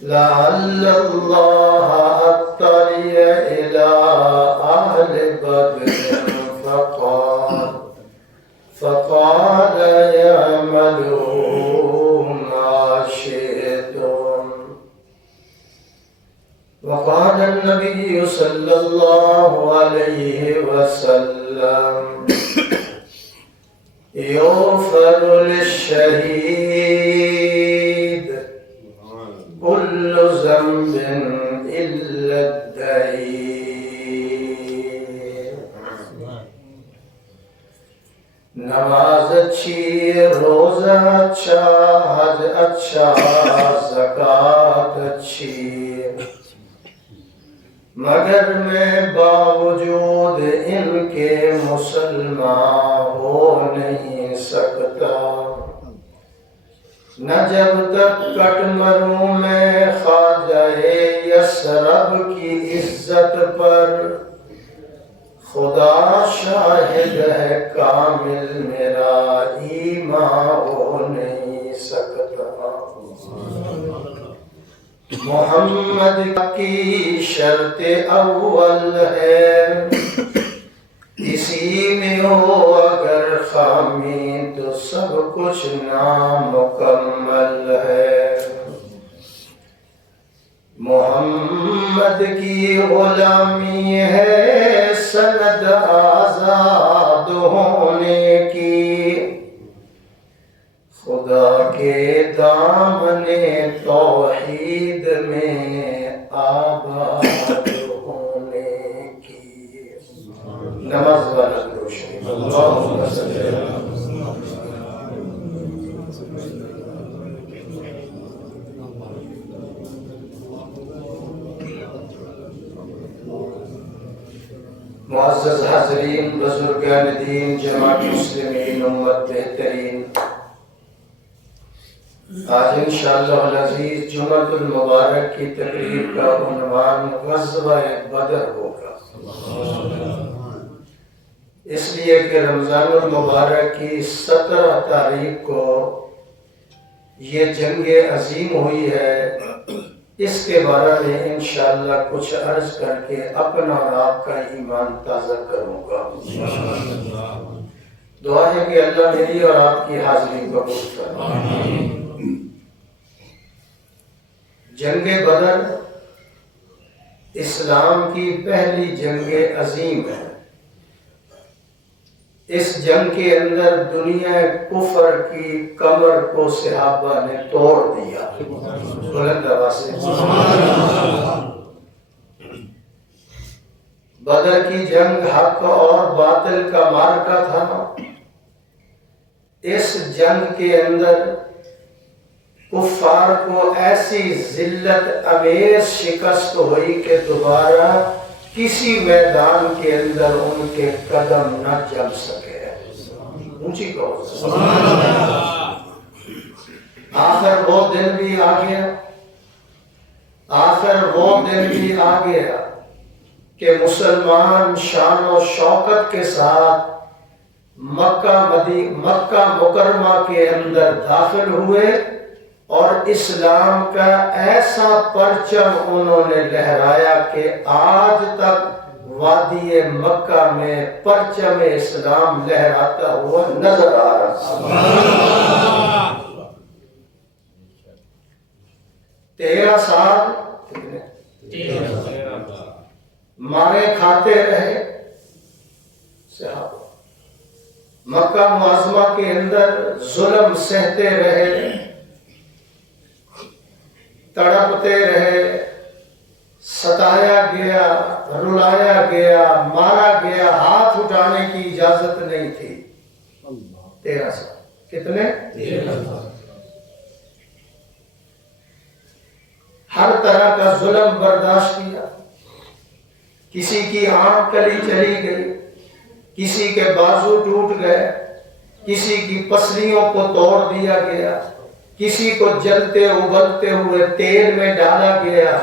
لعل الله اطلع إلى أهل بدر فقال اعملوا ما شئتم. وقال النبي صلى الله عليه وسلم يغفر للشهيد كل ذنب إلا الدين. نماز اچھی، روزہ اچھا، حج اچھا، زکوٰۃ اچھی، مگر میں باوجود ان کے مسلمان ہو نہیں سکتا. نہ جب تک کٹ مروں میں خواجہ یثرب کی عزت پر، خدا شاہد ہے کامل میرا ایمان ہو نہیں سکتا. محمد کی شرط اول ہے، اسی میں ہو اگر خامی تو سب کچھ نامکمل ہے. محمد کی غلامی ہے سند آزاد ہونے کی، خدا کے دامن توحید میں آباد ہونے کی. نماز والا روشنی. اللہم صلی علی معزز حاضرین، بزرگان دین، جماعت مسلمین، امت بہترین، آج انشاءاللہ العزیز جمعۃ المبارک کی تقریب کا عنوان غزوہ بدر ہوگا، اس لیے کہ رمضان المبارک کی 17 تاریخ کو یہ جنگ عظیم ہوئی ہے. اس کے بارے میں انشاءاللہ کچھ عرض کر کے اپنا اور آپ کا ایمان تازہ کروں گا. دعا ہے کہ اللہ میری اور آپ کی حاضری قبول فرمائے. جنگ بدر اسلام کی پہلی جنگ عظیم ہے. اس جنگ کے اندر دنیا کفر کی کمر کو صحابہ نے توڑ دیا. بلند آواز سے بدر کی جنگ حق اور باطل کا معرکہ تھا. اس جنگ کے اندر کفار کو ایسی ذلت امیز شکست ہوئی کہ دوبارہ کسی میدان کے اندر ان کے قدم نہ جم سکے. اونچی کہو سبحان اللہ. آخر وہ دن بھی آ گیا، آخر وہ دن بھی آ گیا کہ مسلمان شان و شوکت کے ساتھ مکہ مکرمہ کے اندر داخل ہوئے اور اسلام کا ایسا پرچم انہوں نے لہرایا کہ آج تک وادی مکہ میں پرچم اسلام لہراتا ہوا نظر آ رہا. 13 سال مارے کھاتے رہے صحابہ، مکہ معظمہ کے اندر ظلم سہتے رہے، تڑپتے رہے، ستایا گیا، رلایا گیا، مارا گیا، ہاتھ اٹھانے کی اجازت نہیں تھی. 13 سال. کتنے؟ 13 سال. ہر طرح کا ظلم برداشت کیا. کسی کی آنکھ کلی چلی گئی، کسی کے بازو ٹوٹ گئے، کسی کی پسلیوں کو توڑ دیا گیا، کسی کو جلتے ابلتے ہوئے تیل میں ڈالا گیا،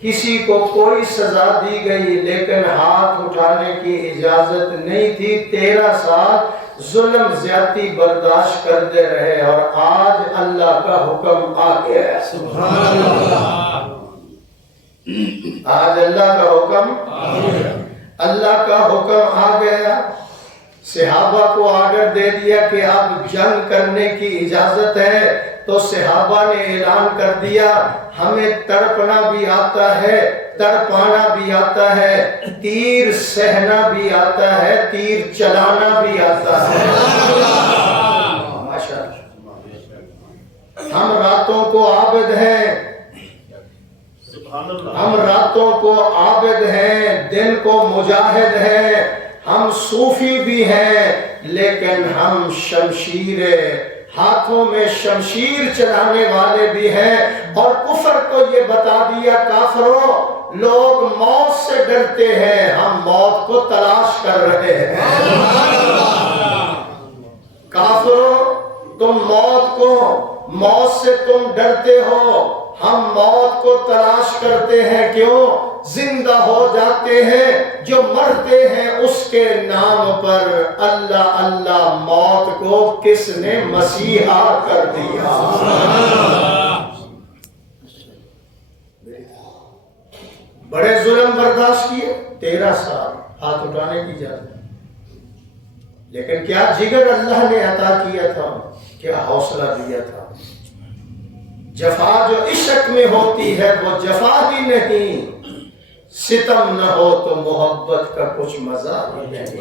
کسی کو کوئی سزا دی گئی لیکن ہاتھ اٹھانے کی اجازت نہیں تھی. 13 سال ظلم زیادتی برداشت کرتے رہے اور آج اللہ کا حکم آ گیا. سبحان اللہ. اللہ کا حکم آ گیا، صحابہ کو آرڈر دے دیا کہ اب جنگ کرنے کی اجازت ہے، تو صحابہ نے اعلان کر دیا ہمیں تڑپنا بھی آتا ہے، تڑپانا بھی آتا ہے، تیر سہنا بھی آتا ہے، تیر چلانا بھی آتا ہے۔ ماشاءاللہ، ہم راتوں کو عابد ہیں، ہم راتوں کو عابد ہیں، دن کو مجاہد ہیں، ہم صوفی بھی ہیں، لیکن ہم شمشیر ہاتھوں میں شمشیر چلانے والے بھی ہیں۔ اور کفر کو یہ بتا دیا کافروں لوگ موت سے ڈرتے ہیں، ہم موت کو تلاش کر رہے ہیں۔ کافروں تم موت سے تم ڈرتے ہو، ہم موت کو تلاش کرتے ہیں، کیوں؟ زندہ ہو جاتے ہیں، جو مرتے ہیں اس کے نام پر اللہ اللہ موت کو کس نے مسیحا کر دیا۔ بڑے ظلم برداشت کیے، 13 سال ہاتھ اٹھانے کی اجازت، لیکن کیا جگر اللہ نے عطا کیا تھا، کیا حوصلہ دیا تھا۔ جفا جو عشق میں ہوتی ہے وہ جفا ہی نہیں، ستم نہ ہو تو محبت کا کچھ مزہ ہی نہیں۔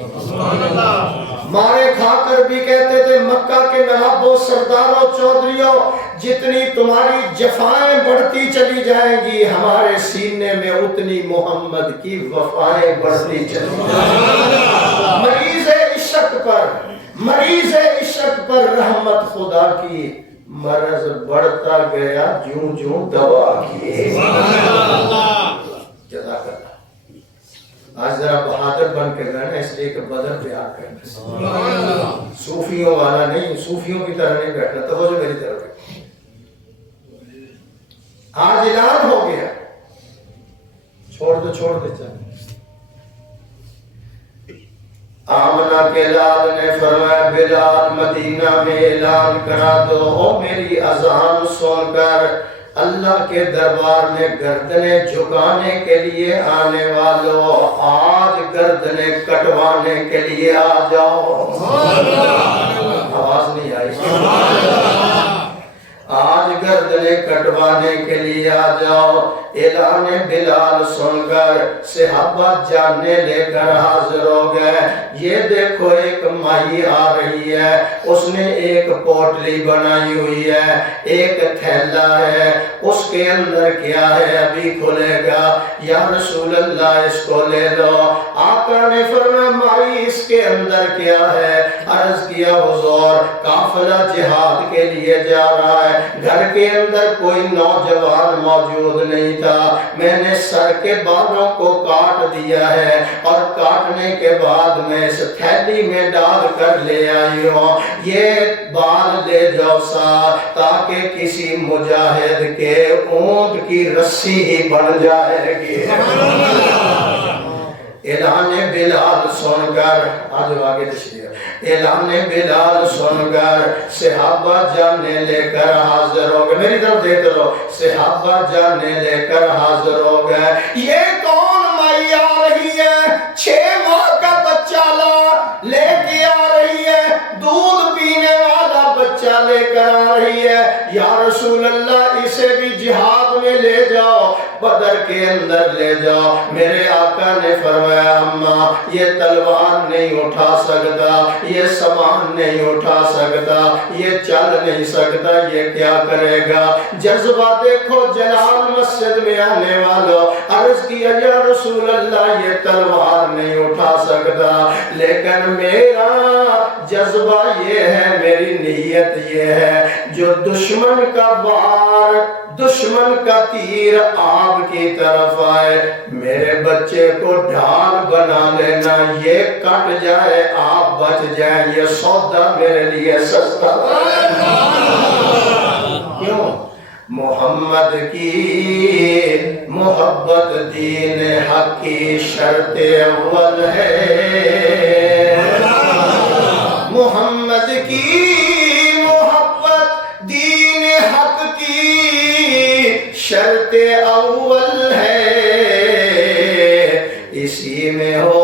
مارے کھا کر بھی کہتے تھے مکہ کے نوابوں، سرداروں، چودھریوں، جتنی تمہاری جفائیں بڑھتی چلی جائیں گی ہمارے سینے میں اتنی محمد کی وفائیں بڑھتی چلی جائیں گی۔ مریض عشق پر رحمت خدا کی، مرض بڑھتا گیا جوں جوں دوا کی۔ جزاک اللہ۔ آج ذرا بہادر بن کے رہنا، اس لیے کہ بدر پہ آ کر صوفیوں والا نہیں، صوفیوں کی طرح نہیں بیٹھنا، توجہ میری طرف ہے۔ آج اعلان ہو گیا، چھوڑ دے چل۔ آمنہ کے لال نے فرمایا بلال مدینہ میں اعلان کرا دو، او میری اذان سن کر اللہ کے دربار میں گردنیں جھکانے کے لیے آنے والوں، آج گردنیں کٹوانے کے لیے آ جاؤ۔ آواز نہیں آئی؟ آج گردنیں کٹوانے کے لیے آ جاؤ۔ اعلان بلال سن کر صحابہ جاننے لے کر حاضر ہو گئے۔ یہ دیکھو ایک مائی آ رہی ہے، اس نے ایک پوٹلی بنائی ہوئی ہے، ایک تھیلا ہے، اس کے اندر کیا ہے ابھی کھلے گا، یا رسول اللہ اس کو لے لو۔ آقا نے فرمایا مائی اس کے اندر کیا ہے؟ عرض کیا حضور قافلہ جہاد کے لیے جا رہا ہے، گھر کے اندر کوئی نوجوان موجود نہیں تھا، میں نے سر کے بالوں کو کاٹ دیا ہے اور کاٹنے کے بعد میں اس تھیلی میں ڈال کر لے آئی ہوں، یہ بال لے جاؤ ساتھ تاکہ کسی مجاہد کے اونٹ کی رسی ہی بن جائے گی۔ اعلان بلال سن کر آگے تشریح، اعلان بلال سن کر صحابہ جانے لے کر حاضر ہو گئے۔ میری طرف دیکھ لو، صحابہ جانے لے کر حاضر ہو گئے۔ یہ کون مائی آ رہی ہے؟ 6 ماہ کا بچہ لے کے آ رہی ہے، دودھ پینے والا بچہ لے کر آ رہی ہے، یا رسول اللہ اسے بھی جہاد میں لے جاؤ، بدر کے اندر لے جاؤ۔ میرے آقا نے فرمایا اماں یہ تلوار نہیں اٹھا سکتا، یہ سامان نہیں اٹھا سکتا، یہ چل نہیں سکتا، یہ کیا کرے گا؟ جذبہ دیکھو جلال مسجد میں آنے والوں، عرض کیا یا رسول اللہ یہ تلوار نہیں اٹھا سکتا، لیکن میرا جذبہ یہ ہے، میری نیت یہ ہے، جو دشمن کا وار، دشمن کا تیر آپ کی طرف آئے، میرے بچے کو ڈھال بنا لینا، یہ کٹ جائے آپ بچ جائیں، یہ سودا میرے لیے سستا ہے۔ کیوں؟ محمد کی محبت دین حق کی شرط اول ہے، محمد کی محبت دین حق کی شرط اول ہے، اسی میں ہو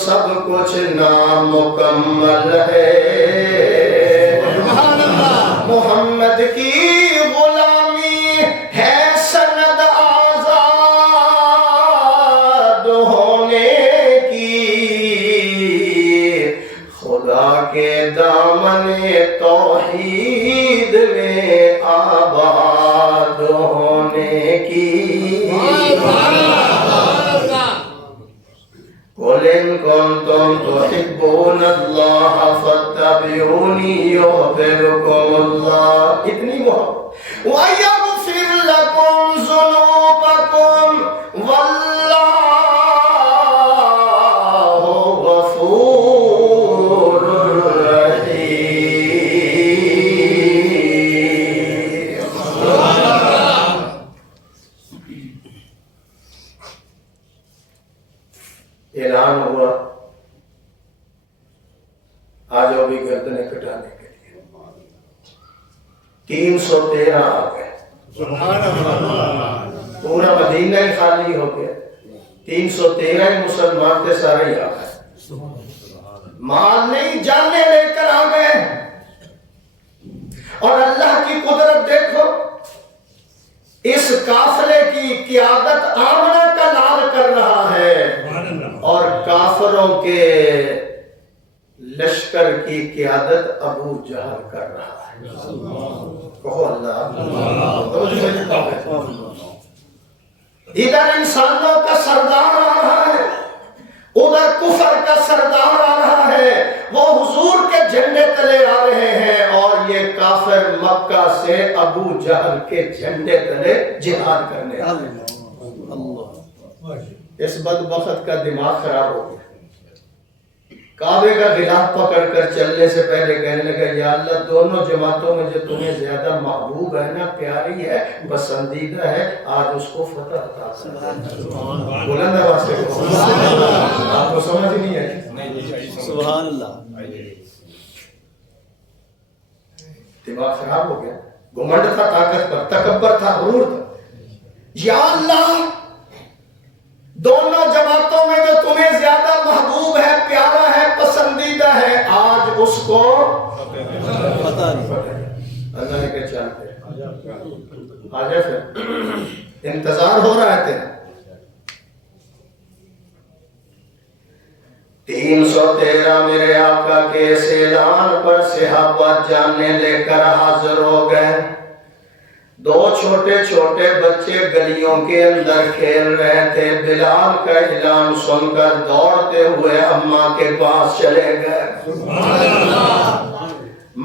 سب کچھ نامکمل ہے، محمد کی غلامی ہے سند آزاد ہونے کی، خدا کے دامن توحید میں آباد ہونے کی۔ قُلْ إِن كُنتُمْ تُحِبُّونَ اللَّهَ فَاتَّبِعُونِي يُحْبِبْكُمُ اللَّهُ، اتنی محبت، وَيَغْفِرْ لَكُمْ ذُنُوبَكُمْ وَاللَّهُ غَفُورٌ رَحِيمٌ۔ اعلان ہوا آ جاؤ بھی گردنیں کٹانے کے لیے، 313 آ گئے، پورا مدینہ ہی خالی ہو گیا، 313 ہی مسلمان تھے، سارے ہی آ گئے، مال نہیں جاننے لے کر آ گئے۔ اور اللہ کی قدرت دیکھو، اس قافلے کی قیادت آمنہ کا لال کر رہا ہے اور کافروں کے لشکر کی قیادت ابو جہل کر رہا ہے۔ کہو اللہ، ادھر انسانوں کا سردار آ رہا ہے، ادھر کفر کا سردار آ رہا ہے، وہ حضور کے جھنڈے تلے آ رہے ہیں، اور یہ کافر مکہ سے ابو جہل کے جھنڈے تلے جہاد کرنے آ رہے ہیں۔ اس بدبخت کا دماغ خراب ہو گیا، کعبے کا غلاف پکڑ کر چلنے سے پہلے کہنے لگا یا اللہ دونوں جماعتوں میں جو تمہیں زیادہ محبوب ہے نا، پیاری ہے، پسندیدہ ہے، آج اس کو فتح عطا کر۔ بلند آواز سے کہو، آپ کو سمجھ نہیں ہے؟ سبحان اللہ۔ دماغ خراب ہو گیا، گھمنڈ تھا طاقت پر، تکبر تھا، غرور تھا۔ یا اللہ دونوں جماعتوں میں جو تمہیں زیادہ محبوب ہے، پیارا ہے، پسندیدہ ہے، آج اس کو پتہ نہیں۔ اللہ نے کہا چلتے آجا، پھر انتظار ہو رہا ہے تیرا۔ 313 میرے آقا کے اس اعلان پر صحابہ جاننے لے کر حاضر ہو گئے۔ 2 چھوٹے چھوٹے بچے گلیوں کے اندر کھیل رہے تھے، بلال کا اعلان سن کر دوڑتے ہوئے اماں کے پاس چلے گئے،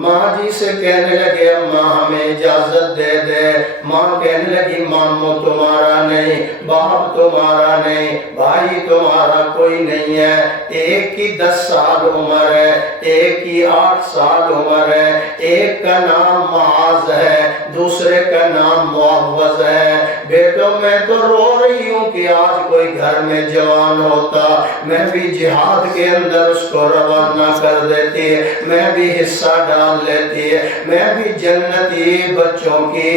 ماں جی سے کہنے لگے اماں ہمیں اجازت دے دے۔ ماں کہنے لگی مامو تمہارا نہیں، باپ تمہارا نہیں، بھائی تمہارا کوئی نہیں ہے، ایک کی 10 سال عمر ہے، ایک کی 8 سال عمر ہے، ایک کا نام معاذ ہے، دوسرے کا نام معوذ ہے۔ بیٹو میں تو رو رہی ہوں کہ آج کوئی گھر میں جوان ہوتا، میں بھی جہاد کے اندر اس کو روانہ کر دیتی، میں بھی حصہ ڈال لیتی ہے، میں بھی جنتی بچوں کی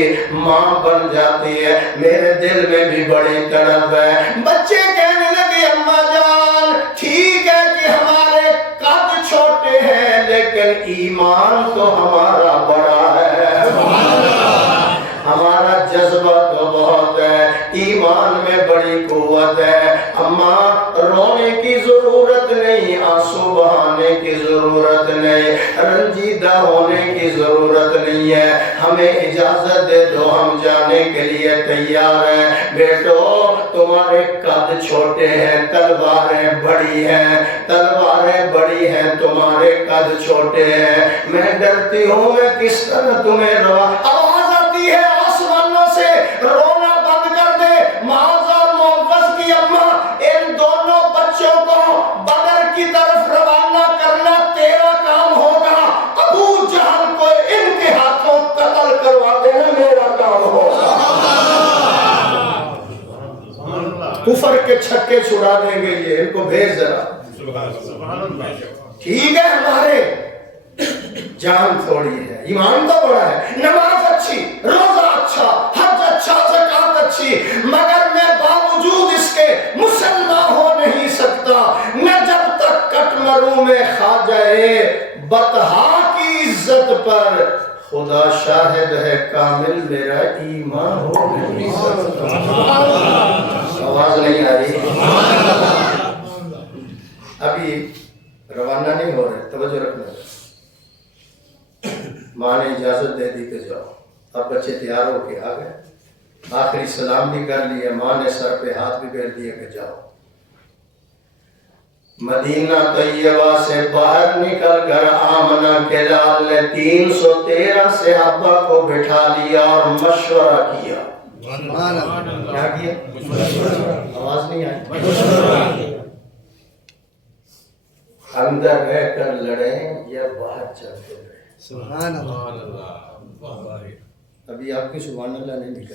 ماں بن جاتی ہے، میرے دل میں بھی بڑی تڑپ ہے۔ بچے کہنے لگے اماں جان ٹھیک ہے کہ ہمارے قد چھوٹے ہیں، لیکن ایمان تو ہمارا بڑا ہے، ہمارا جذبہ تو بہت ہے، ایمان میں بڑی قوت ہے۔ اماں رونے کی ضرورت نہیں، آنسو بہانے کی ضرورت نہیں، رنجیدہ ہونے کی ضرورت نہیں ہے، ہمیں اجازت دے دو، ہم جانے کے لیے تیار ہیں۔ بیٹو تمہارے قد چھوٹے ہیں، تلواریں بڑی ہیں، تلواریں بڑی ہیں، تمہارے قد چھوٹے ہیں، میں ڈرتی ہوں میں کس طرح تمہیں آواز آتی ہے آسمانوں سے رونا بند کر دے، معاذ اور معوذ کی اماں ان دونوں بچوں کو بدر کی طرف روانہ کرنا تیرا کام ہوگا، ابو جہل کو ان کے ہاتھوں قتل کروا دینا میرا کام ہوگا۔ کفر کے چھکے چھڑا دیں گے یہ، ان کو بھیج ذرا۔ ٹھیک ہے ہمارے جان تھوڑی ہے، ایمان تو بڑا ہے، نماز اچھی، روزہ اچھا، حج اچھا، زکات اچھی، مگر میں باوجود اس کے مسلمان ہو نہیں سکتا، نہ جب تک گئے بطحا کی عزت پر، خدا شاہد ہے کامل میرا ایمان ہو گئی۔ آواز نہیں آ رہی؟ ابھی روانہ نہیں ہو رہے، توجہ رکھنا۔ ماں نے اجازت دے دی کہ جاؤ، اب بچے تیار ہو کے آ گئے، آخری سلام بھی کر لیا، ماں نے سر پہ ہاتھ بھی پھیر دیا کہ جاؤ۔ مدینہ طیبہ سے باہر نکل کر آمنہ کے لال نے 313 صحابہ کو بٹھا لیا اور مشورہ کیا۔ کیا کیا؟ آواز نہیں آئی؟ اندر رہ کر لڑیں یا باہر چل کے لڑیں؟ سبحان اللہ۔ ابھی آپ کی سبحان اللہ نہیں نکل۔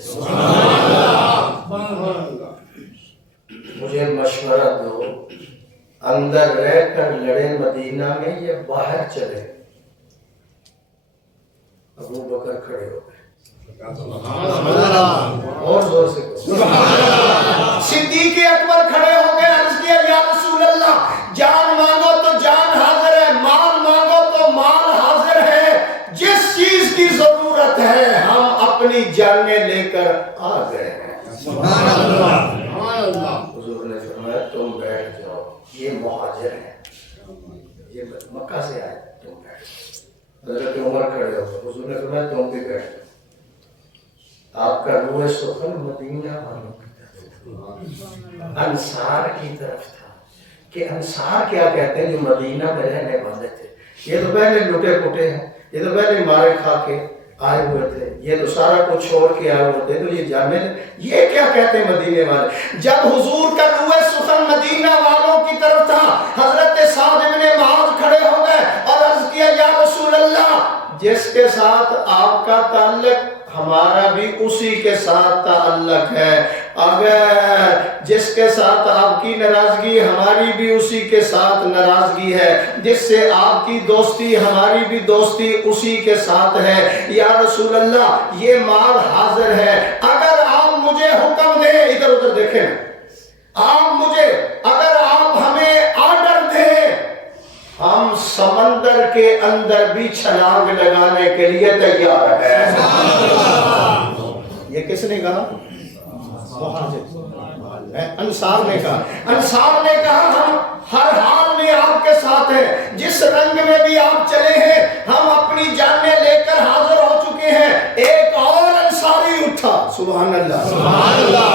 مجھے مشورہ دو، اندر رہ کر لڑیں مدینہ میں یا باہر چلے؟ ابو بکر کھڑے ہو گئے، اور زور سے صدیق اکبر کھڑے ہو گئے، عرض کیا یا رسول اللہ، جان مانگو تو جان حاضر ہے، مال مانگو تو مال حاضر ہے، جس چیز کی ضرورت ہے ہم اپنی جانیں لے کر آ گئے ہیں۔ حضور نے فرمایا تم بیٹھ جاؤ، یہ مہاجر ہیں، یہ مکہ سے آئے، تم بیٹھ۔ حضرت عمر کھڑے ہو گئے، حضور نے فرمایا تم بھی بیٹھ جاؤ۔ آپ کا روح سخن مدینہ والوں کی طرف تھا، انصار کی طرف تھا، کہ انصار کیا کہتے ہیں جو مدینہ میں رہنے والے تھے، یہ تو پہلے لٹے پٹے ہیں، یہ تو پہلے مارے کھا کے آئے ہوئے تھے، یہ تو سارا کچھ چھوڑ کے آئے ہوئے تھے، تو یہ جانے یہ کیا کہتے ہیں مدینے والے؟ جب حضور کا روح سخن مدینہ والوں کی طرف تھا، حضرت سعد بن معاذ کھڑے ہو گئے اور عرض کیا یا رسول اللہ، جس کے ساتھ آپ کا تعلق ہمارا بھی اسی کے ساتھ تعلق ہے، اگر جس کے ساتھ آپ کی ناراضگی ہماری بھی اسی کے ساتھ ناراضگی ہے، جس سے آپ کی دوستی ہماری بھی دوستی اسی کے ساتھ ہے، یا رسول اللہ یہ مال حاضر ہے، اگر آپ مجھے حکم دیں، ادھر ادھر دیکھیں، آپ مجھے اگر آپ ہمیں آرڈر دیں، ہم سمندر کے اندر بھی چھلانگ لگانے کے لیے تیار ہیں۔ یہ کس نے کہا؟ انصار نے کہا، انصار نے کہا ہم ہر حال میں آپ کے ساتھ ہیں، جس رنگ میں بھی آپ چلے ہیں ہم اپنی جانیں لے کر حاضر ہو چکے ہیں۔ ایک اور انصاری اٹھا، سبحان اللہ، سبحان اللہ،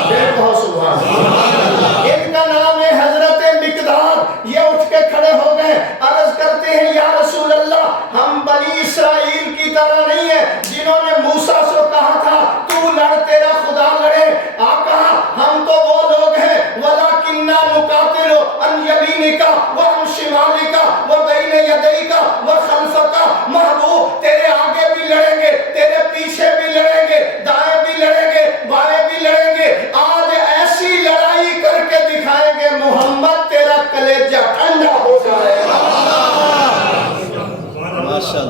سبحان اللہ، ان کا نام ہے حضرت مقداد، یہ اٹھ کے کھڑے ہو گئے، عرض کرتے ہیں یا رسول اللہ ہم بنی اسرائیل کی طرح نہیں ہیں جنہوں نے موسیٰ سے کہا تھا تو لڑ تیرا خدا لڑے، آقا ہم تو وہ لوگ ہیں وَلَكِنَّا نُقَاتِلُ عَنْ يَمِينِكَ وَعَنْ شِمَالِكَ وَبَيْنَ يَدَيْكَ وَخَلْفَكَ، محبوب تیرے آگے بھی لڑیں گے، تیرے پیچھے بھی لڑیں گے، دائیں بھی لڑیں گے، بائیں بھی لڑیں گے، آج ایسی لڑائی کر کے دکھائیں گے محمد تیرا کلیجہ ٹھنڈا ہو جائے گا۔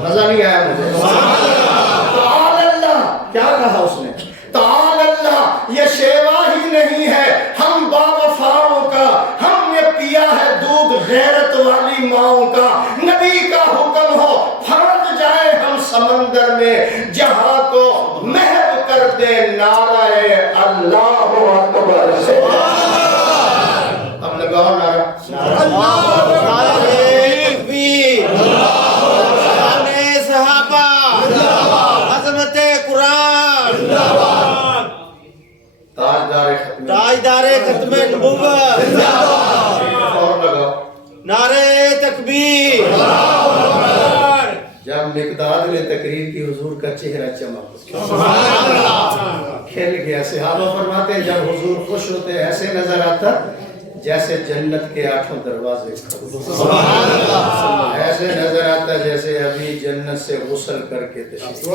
مزہ نہیں آیا مجھے؟ تعال اللہ، کیا کہا اس نے؟ تعال اللہ، یہ شیوا ہی نہیں ہے ہم باوفاؤں کا، ہم نے پیا ہے دودھ غیرت والی ماؤں کا، نبی کا حکم ہو پھرد جائیں ہم سمندر میں، جہاں کو محو کر دے نعرہ اللہ اکبر سے۔ اب لگاؤ نعرہ تاجدار ختم نبوت، نعرہ تکبیر۔ جب مقداد نے تقریر کی حضور کا چہرہ چمک کھل گیا، صحابہ فرماتے ہیں جب حضور خوش ہوتے ایسے نظر آتا جیسے جنت کے 8 دروازے، ایسے نظر آتا جیسے ابھی جنت سے غسل کر کے تشریف۔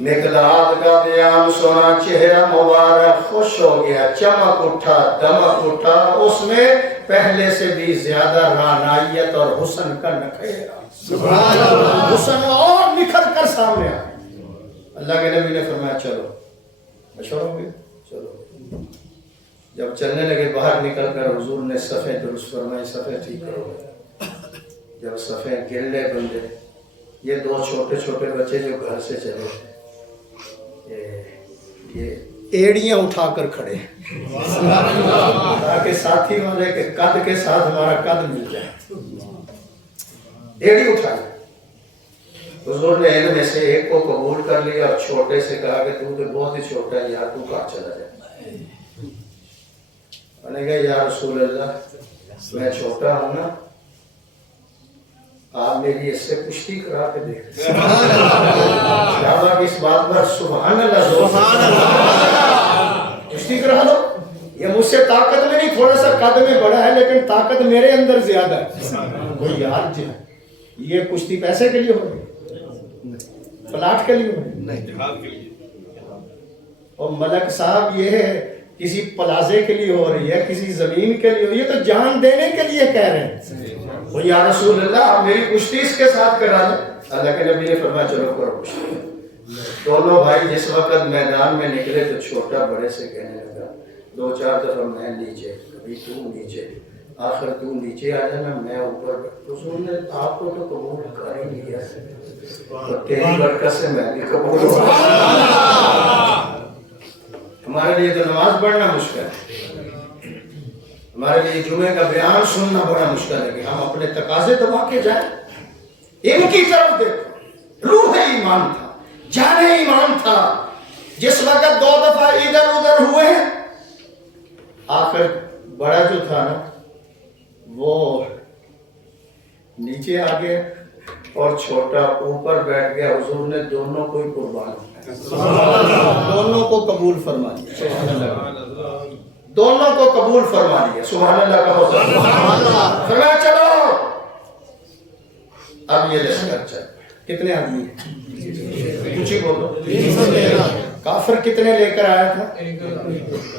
مقداد کا بیان سنا، چہرہ مبارک خوش ہو گیا، چمک اٹھا، دمک اٹھا، اس میں پہلے سے بھی زیادہ رعنائیت اور حسن کا نکھیرا، حسن اور نکھر کر سامنے آیا۔ اللہ کے نبی نے فرمایا چلو مشورہ ہو گیا، چلو۔ جب چلنے لگے باہر نکل کر حضور نے صفیں درست فرمائی، صفیں ٹھیک کرو، جب صفیں گرنے بندے، یہ دو چھوٹے چھوٹے بچے جو گھر سے چلے تھے، یہ ایڑیاں اٹھا کر کھڑے تاکہ ساتھی والے کے قد کے ساتھ ہمارا قد مل جائے، ایڑی اٹھائی۔ حضور نے ان میں سے ایک کو قبول کر لیا اور چھوٹے سے کہا کہ تو بہت ہی چھوٹا ہے یار، تو کہاں چلا جائے؟ میں نے کہا یا رسول اللہ میں چھوٹا ہوں نا، آپ میری اس سے کشتی کرا کے دیکھ صحابہ کی اس بات پر سبحان اللہ کشتی کرا دو، یہ مجھ سے طاقت میں نہیں، تھوڑا سا قد میں بڑا ہے لیکن طاقت میرے اندر زیادہ ہے۔ وہ یار یہ کشتی پیسے کے لیے ہو رہی، پلاٹ کے لیے ہو رہی اور ملک صاحب یہ ہے کسی پلازے کے لیے ہو رہی ہے، کسی زمین کے لیے ہو رہی ہے، تو جان دینے کے لیے کہہ رہے ہیں۔ وہ یا رسول اللہ آپ میری کشتی اس کے ساتھ کرا دیں۔ اللہ کے نبی نے فرمایا چلو کرو کشتی۔ دونوں بھائی جس وقت میدان میں نکلے تو چھوٹا بڑے سے کہنے لگا، دو چار دفعہ میں نیچے، کبھی تو نیچے، آخر تو نیچے آ جانا میں اوپر۔ حضور نے آپ کو تو قبول کر ہی لیا ہے، تو تیری برکت سے میں بھی قبول ہوں۔ ہمارے لیے تو نماز پڑھنا مشکل ہے، ہمارے لیے جمعے کا بیان سننا بڑا مشکل ہے کہ ہم اپنے تقاضے دبا کے جائیں۔ ان کی طرف دیکھو، روح ایمان تھا، جان ایمان تھا، جس وقت دو دفعہ ادھر ادھر ہوئے ہیں، آخر بڑا جو تھا نا وہ نیچے آ گیا اور چھوٹا اوپر بیٹھ گیا۔ حضور نے دونوں کو ہی قربان کیا، دونوں کو قبول فرما لیا، سبحان اللہ، دونوں کو قبول فرما لیا، سبحان اللہ کا حضور فرمایا چلو اب یہ لشکر چل۔ کتنے آدمی ہیں؟ کچھ ہی بولو۔ کافر کتنے لے کر آیا تھا؟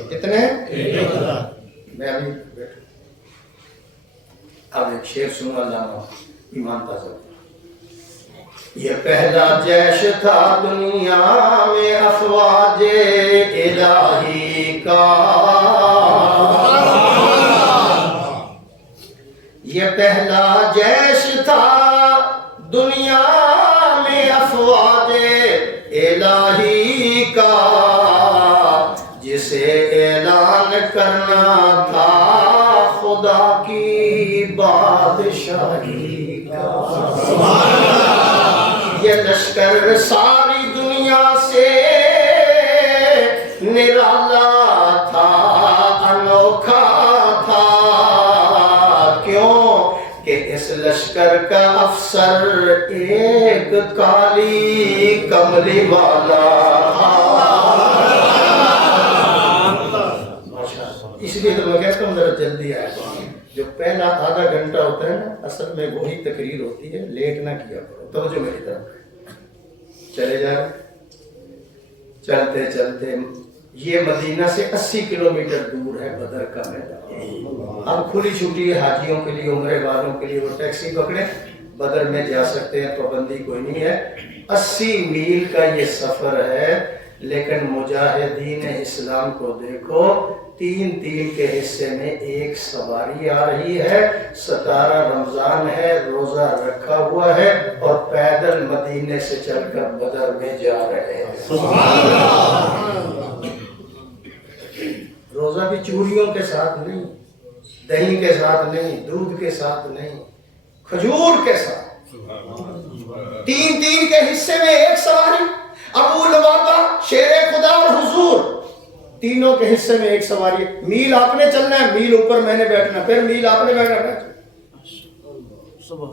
کتنے؟ میں ابھی بیٹھا، اب ایک شعر سنوں علامہ ایمان تازہ۔ یہ پہلا جیش تھا دنیا میں افواج الہی کا، یہ پہلا جیش تھا دنیا میں افواج الہی کا، جسے اعلان کرنا تھا خدا کی بادشاہی کا۔ یہ لشکر ساری دنیا سے نرالا تھا، انوکھا تھا، کیوں کہ اس لشکر کا افسر ایک کالی کملی والا تھا۔ اس لیے تو میں کہتا ہوں ذرا جلدی آئے، جو پہلا آدھا گھنٹہ ہوتا ہے نا اصل میں وہی تقریر ہوتی ہے، لیٹ نہ کیا کرو۔ توجہ میری طرف چلے جا رہے، چلتے چلتے یہ مدینہ سے 80 کلومیٹر دور ہے بدر کا میدان۔ اب کھلی چھٹی ہے حاجیوں کے لیے، عمرے والوں کے لیے، وہ ٹیکسی پکڑے بدر میں جا سکتے ہیں، پابندی کوئی نہیں ہے۔ 80 میل کا یہ سفر ہے، لیکن مجاہدین اسلام کو دیکھو، 3 کے حصے میں ایک سواری آ رہی ہے، 17 رمضان ہے، روزہ رکھا ہوا ہے اور پیدل مدینے سے چل کر بدر میں جا رہے ہیں۔ روزہ بھی چوریوں کے ساتھ نہیں، دہی کے ساتھ نہیں، دودھ کے ساتھ نہیں، کھجور کے ساتھ۔ 3 کے حصے میں ایک سواری، ابو لبابہ، شیر خدا اور حضور، تینوں کے حصے میں ایک سواری۔ میل آپ نے چلنا ہے، میل اوپر میں نے بیٹھنا، پھر میل آپ نے بیٹھنا۔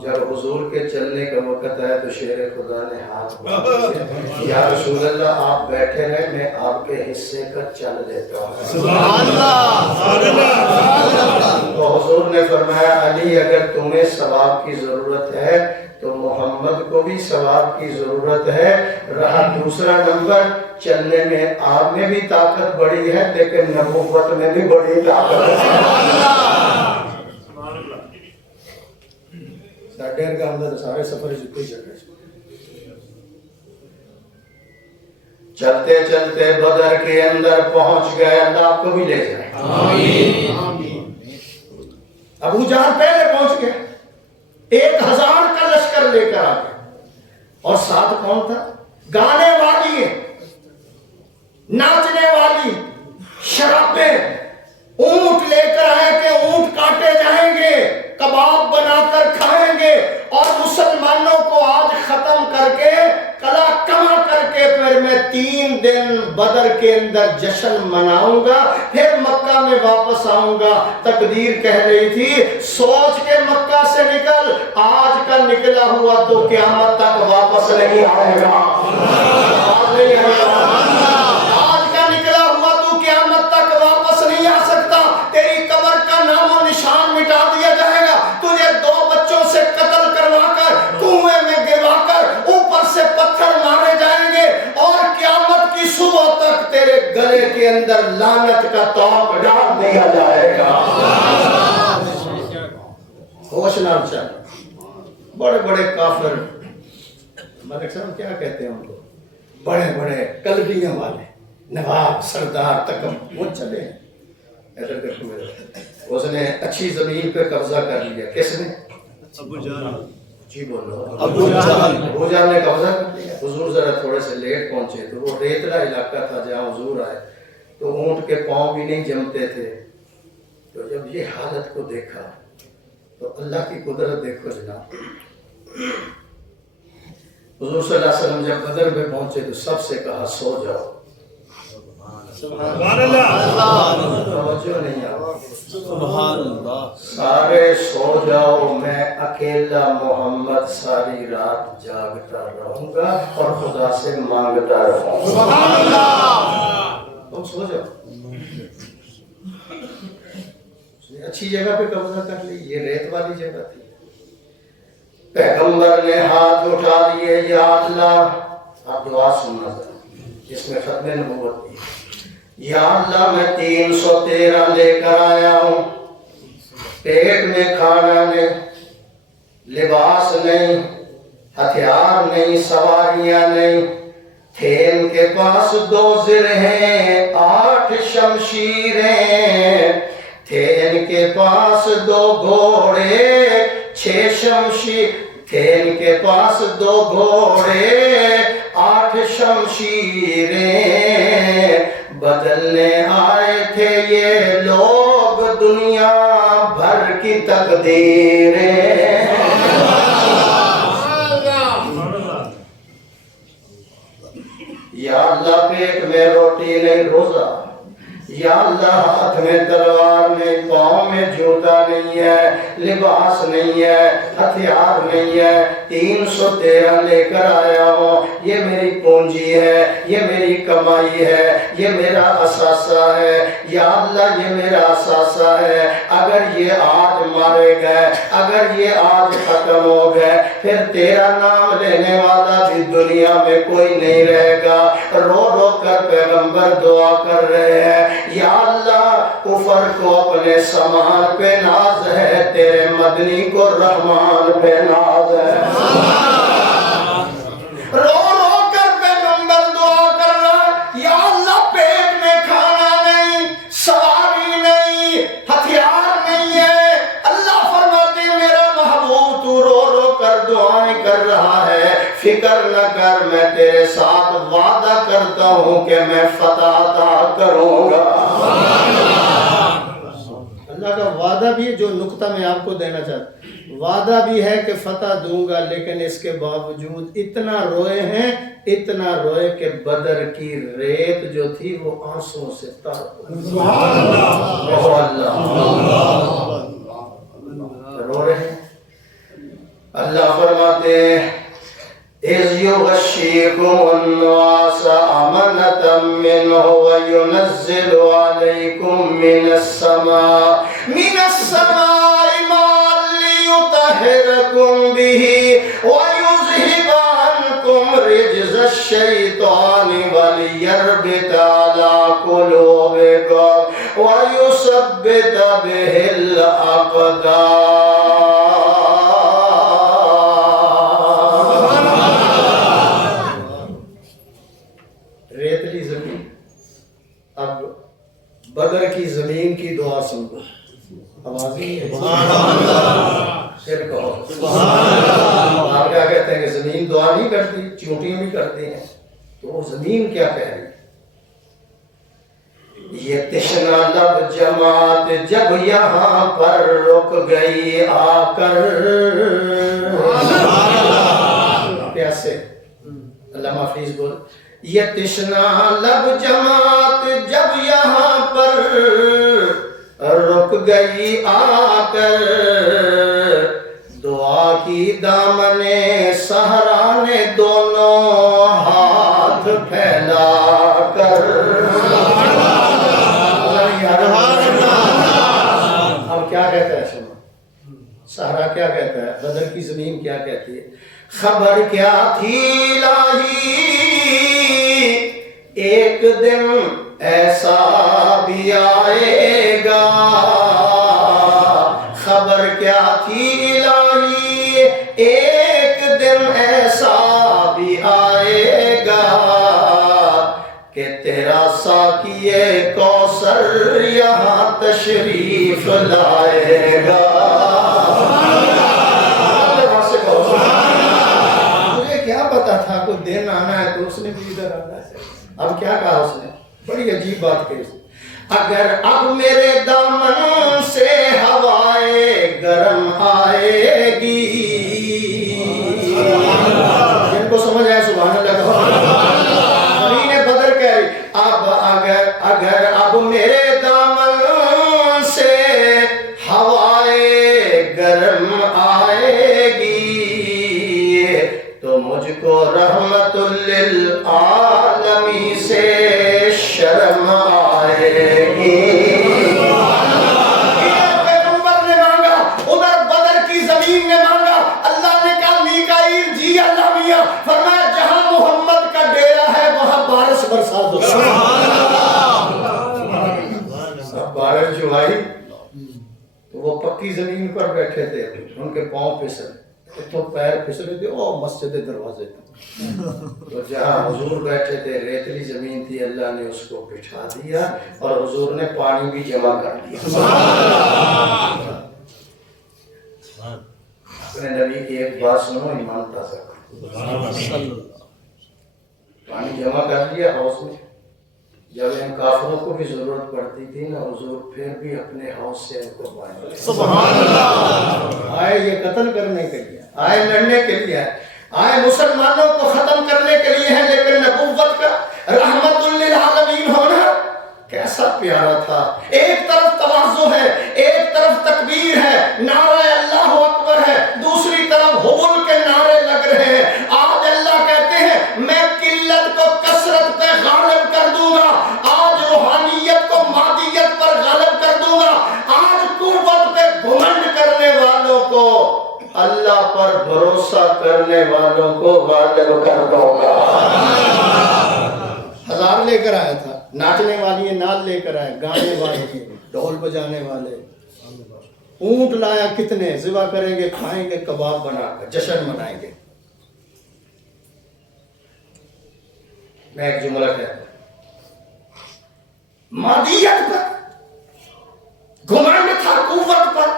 جب حضور کے چلنے کا وقت آیا تو شیر خدا نے ہاتھ بڑھایا، یا رسول اللہ آپ بیٹھے رہے، میں آپ کے حصے کا چل لیتا ہوں۔ سبحان اللہ۔ تو حضور نے فرمایا علی اگر تمہیں ثواب کی ضرورت ہے تو محمد کو بھی ثواب کی ضرورت ہے۔ رہا دوسرا نمبر، چلنے میں آپ میں بھی طاقت بڑی ہے لیکن نبوت میں بھی بڑی طاقت ہے۔ ڈیر کا اندر سارے سفر جتنے جگہ چلتے چلتے بدر کے اندر پہنچ گئے، اللہ آپ کو بھی لے جائے۔ آمین۔ ابو جہل پہلے پہنچ گئے، 1000 کا لشکر لے کر آ گئے. اور ساتھ کون تھا؟ گانے والی ہے، ناچنے والی، شرابیں، اونٹ لے کر آئے کہ اونٹ کاٹے جائیں گے، کباب بنا کر کھائیں گے، اور مسلمانوں کو آج ختم کر کے کلا کما کر کے پھر میں 3 دن بدر کے اندر جشن مناؤں گا، پھر مکہ میں واپس آؤں گا. تقدیر کہہ رہی تھی سوچ کے مکہ سے نکل، آج کا نکلا ہوا تو قیامت تک واپس نہیں آئے گا. آج کا نکلا ہوا تو قیامت تک واپس نہیں آ سکتا. تیری قبر کا نام و نشان مٹا دیا جائے گا. تجھے 2 بچوں سے قتل کروا کر کنویں میں گروا کر اوپر سے پتھر مارے جائیں گے، اور قیامت کی صبح تک تیرے گلے کے اندر لعنت کا توق ڈال دیا جائے گا. ہوش نہ چل. بڑے بڑے کافر، ملک صاحب کیا کہتے ہیں ان کو، بڑے بڑے قلبیوں والے نواب سردار تک وہ چلے ہیں. ادھر دیکھو میرے، اس نے اچھی زمین پہ قبضہ کر لیا. کس نے؟ ابو جہل. جی بولو. ابو جہل نے قبضہ کر لیا. حضور ذرا تھوڑے سے لیٹ پہنچے تو وہ ریتلا علاقہ تھا جہاں حضور آئے تو اونٹ کے پاؤں بھی نہیں جمتے تھے. تو جب یہ حالت کو دیکھا تو اللہ کی قدرت دیکھو جناب. حضور صلی اللہ علیہ وسلم جب بدر میں پہنچے تو سب سے کہا سو جاؤ. سبحان اللہ. توجہ نہیں آئی. سبحان اللہ. سارے سو جاؤ، میں اکیلا محمد ساری رات جاگتا رہوں گا اور خدا سے مانگتا رہوں گا. سبحان اللہ. تم سو جاؤ. اچھی جگہ پہ قبضہ کر لی. یہ ریت والی جگہ تھی. پیغمبر نے ہاتھ اٹھا لیے، یا اللہ. آپ دعا سننا ذرا، جس میں ختم نبوت تھی. یا اللہ میں 313 لے کر آیا ہوں، پیٹ میں کھانا نہیں، لباس نہیں، ہتھیار نہیں، سواریاں نہیں. تھے ان کے پاس 2 زرہیں 8 شمشیریں، تھے ان کے پاس 2 گھوڑے 6 شمشیر، تھے ان کے پاس 2 گھوڑے 8 شمشیریں. بدلنے آئے تھے یہ لوگ دنیا بھر کی تقدیریں. یا اللہ پیٹ میں روٹی نہیں روزہ، یا اللہ ہاتھ میں تلوار نہیں، پاؤں میں جوتا نہیں ہے، لباس نہیں ہے، ہتھیار نہیں ہے. 313 لے کر آیا ہوں. یہ میری پونجی ہے، یہ میری کمائی ہے، یہ میرا اثاثہ ہے. یا اللہ یہ میرا اثاثہ ہے. اگر یہ آج مارے گئے، اگر یہ آج ختم ہو گئے، پھر تیرا نام لینے والا بھی دنیا میں کوئی نہیں رہے گا. رو رو کر پیغمبر دعا کر رہے ہیں. یا اللہ کفر کو اپنے سامان پہ ناز ہے، تیرے مدنی کو رحمان پہ ناز ہے. رو رو کر پیغمبر دعا کر رہا، یا اللہ پیٹ میں کھانا نہیں، سواری نہیں، ہتھیار نہیں ہے. اللہ فرماتے میرا محبوب تو رو رو کر دعائیں کر رہا ہے، فکر نہ کر، میں تیرے ساتھ وعدہ کرتا ہوں کہ میں فتح عطا کروں گا. اللہ کا وعدہ بھی، جو نقطہ میں آپ کو دینا چاہتا ہوں، وعدہ بھی ہے کہ فتح دوں گا، لیکن اس کے باوجود اتنا روئے ہیں، اتنا روئے کہ بدر کی ریت جو تھی وہ آنسوں سے تر ہو. رو رہے ہیں. اللہ فرماتے ہیں اِذْ يُغَشِّيكُمُ النُّعَاسَ أَمَنَةً مِّنْهُ وَيُنَزِّلُ عَلَيْكُم مِّنَ السَّمَاءِ مَاءً لِّيُطَهِّرَكُم بِهِ وَيُذْهِبَ عَنكُمْ رِجْزَ الشَّيْطَانِ وَلِيَرْبِطَ عَلَىٰ قُلُوبِكُمْ وَيُثَبِّتَ بِهِ الْأَقْدَامَ. ریتلی زمین. اب بدر کی زمین کی دعا سن لو. آواز پھر کہو آپ کیا کہتے ہیں کہ زمین دعا نہیں کرتی، چونٹیاں بھی کرتی ہیں، تو وہ زمین کیا کہہ رہی ہے؟ یہ تشنا لب جماعت جب یہاں پر رک گئی آ کر، پیاسے علامہ حافظ بول، یہ تشنا لب جماعت جب یہاں پر رک گئی آ کر، دعا کی دامن صحرا نے دونوں ہاتھ پھیلا کر، اب کیا کہتا ہے سنو، صحرا کیا کہتا ہے، بدر کی زمین کیا کہتی ہے؟ خبر کیا تھی الہی ایک دن ایسا بھی آئے گا، خبر کیا تھی الہی ایک دن ایسا بھی آئے گا کہ تیرا ساقی کوثر یہاں تشریف لائے گا۔ مجھے کیا پتا تھا کوئی دن آنا ہے تو اس نے بھی ادھر آنا ہے۔ اب کیا کہا اس نے؟ بڑی عجیب بات کہی اس نے، اگر اب میرے دامن سے ہوائے گرم آئے گی، جن کو سمجھ آئے سبحان اللہ، زمین بدر کہہ رہی اب اگر اب میرے دامن سے ہوائے گرم آئے گی تو مجھ کو رحمت للعالمی سے شرم آئے گی۔ پیغمبر نے مانگا، ادھر بدر کی زمین نے مانگا، اللہ نے کہا میکائیل جی اللہ میاں، فرمایا جہاں محمد کا ڈیرا ہے وہاں بارش برسا دو۔ اب بارش جو آئی تو وہ پکی زمین پر بیٹھے تھے، ان کے پاؤں پھسل، تو پیر پھسلے تھے، او مسجد دروازے تک، تو جہاں حضور بیٹھے تھے ریتلی زمین تھی، اللہ نے اس کو بٹھا دیا اور حضور نے پانی بھی جمع کر دیا۔ اپنے نبی کی ایک بات سنو، ایمان تازہ کرو، پانی جمع کر دیا ہاؤس میں، جب ان کافروں کو بھی ضرورت پڑتی تھی نا، حضور پھر بھی اپنے ہاؤس سے ان کو پانی، سبحان اللہ، آئے یہ قتل کرنے کے لیے، آئے لڑنے کے لیے، آئے مسلمانوں کو ختم کرنے کے لیے ہیں، لیکن نبوت کا رحمت للعالمین ہونا کیسا پیارا تھا۔ ایک طرف تواضع ہے، ایک طرف تکبیر ہے، نعرہ اللہ اکبر ہے، دوسری طرف حبل کے نعرے لگ رہے ہیں۔ آج اللہ کہتے ہیں میں قلت کو کثرت پہ غالب کر دوں گا، آج روحانیت کو مادیت پر غالب کر دوں گا، آج قوت پہ گھمنڈ کرنے والوں کو اللہ پر بھروسہ کرنے والوں کو غالب کر دوں گا۔ ہزار لے کر آیا تھا، ناچنے والی نال لے کر آئے، گانے والے، ڈھول بجانے والے، اونٹ لایا کتنے، ذبح کریں گے، کھائیں گے کباب بنا کر، جشن منائیں گے۔ میں ایک جملہ کہتا ہوں، مادیت پر گھمنڈ تھا، قوت پر،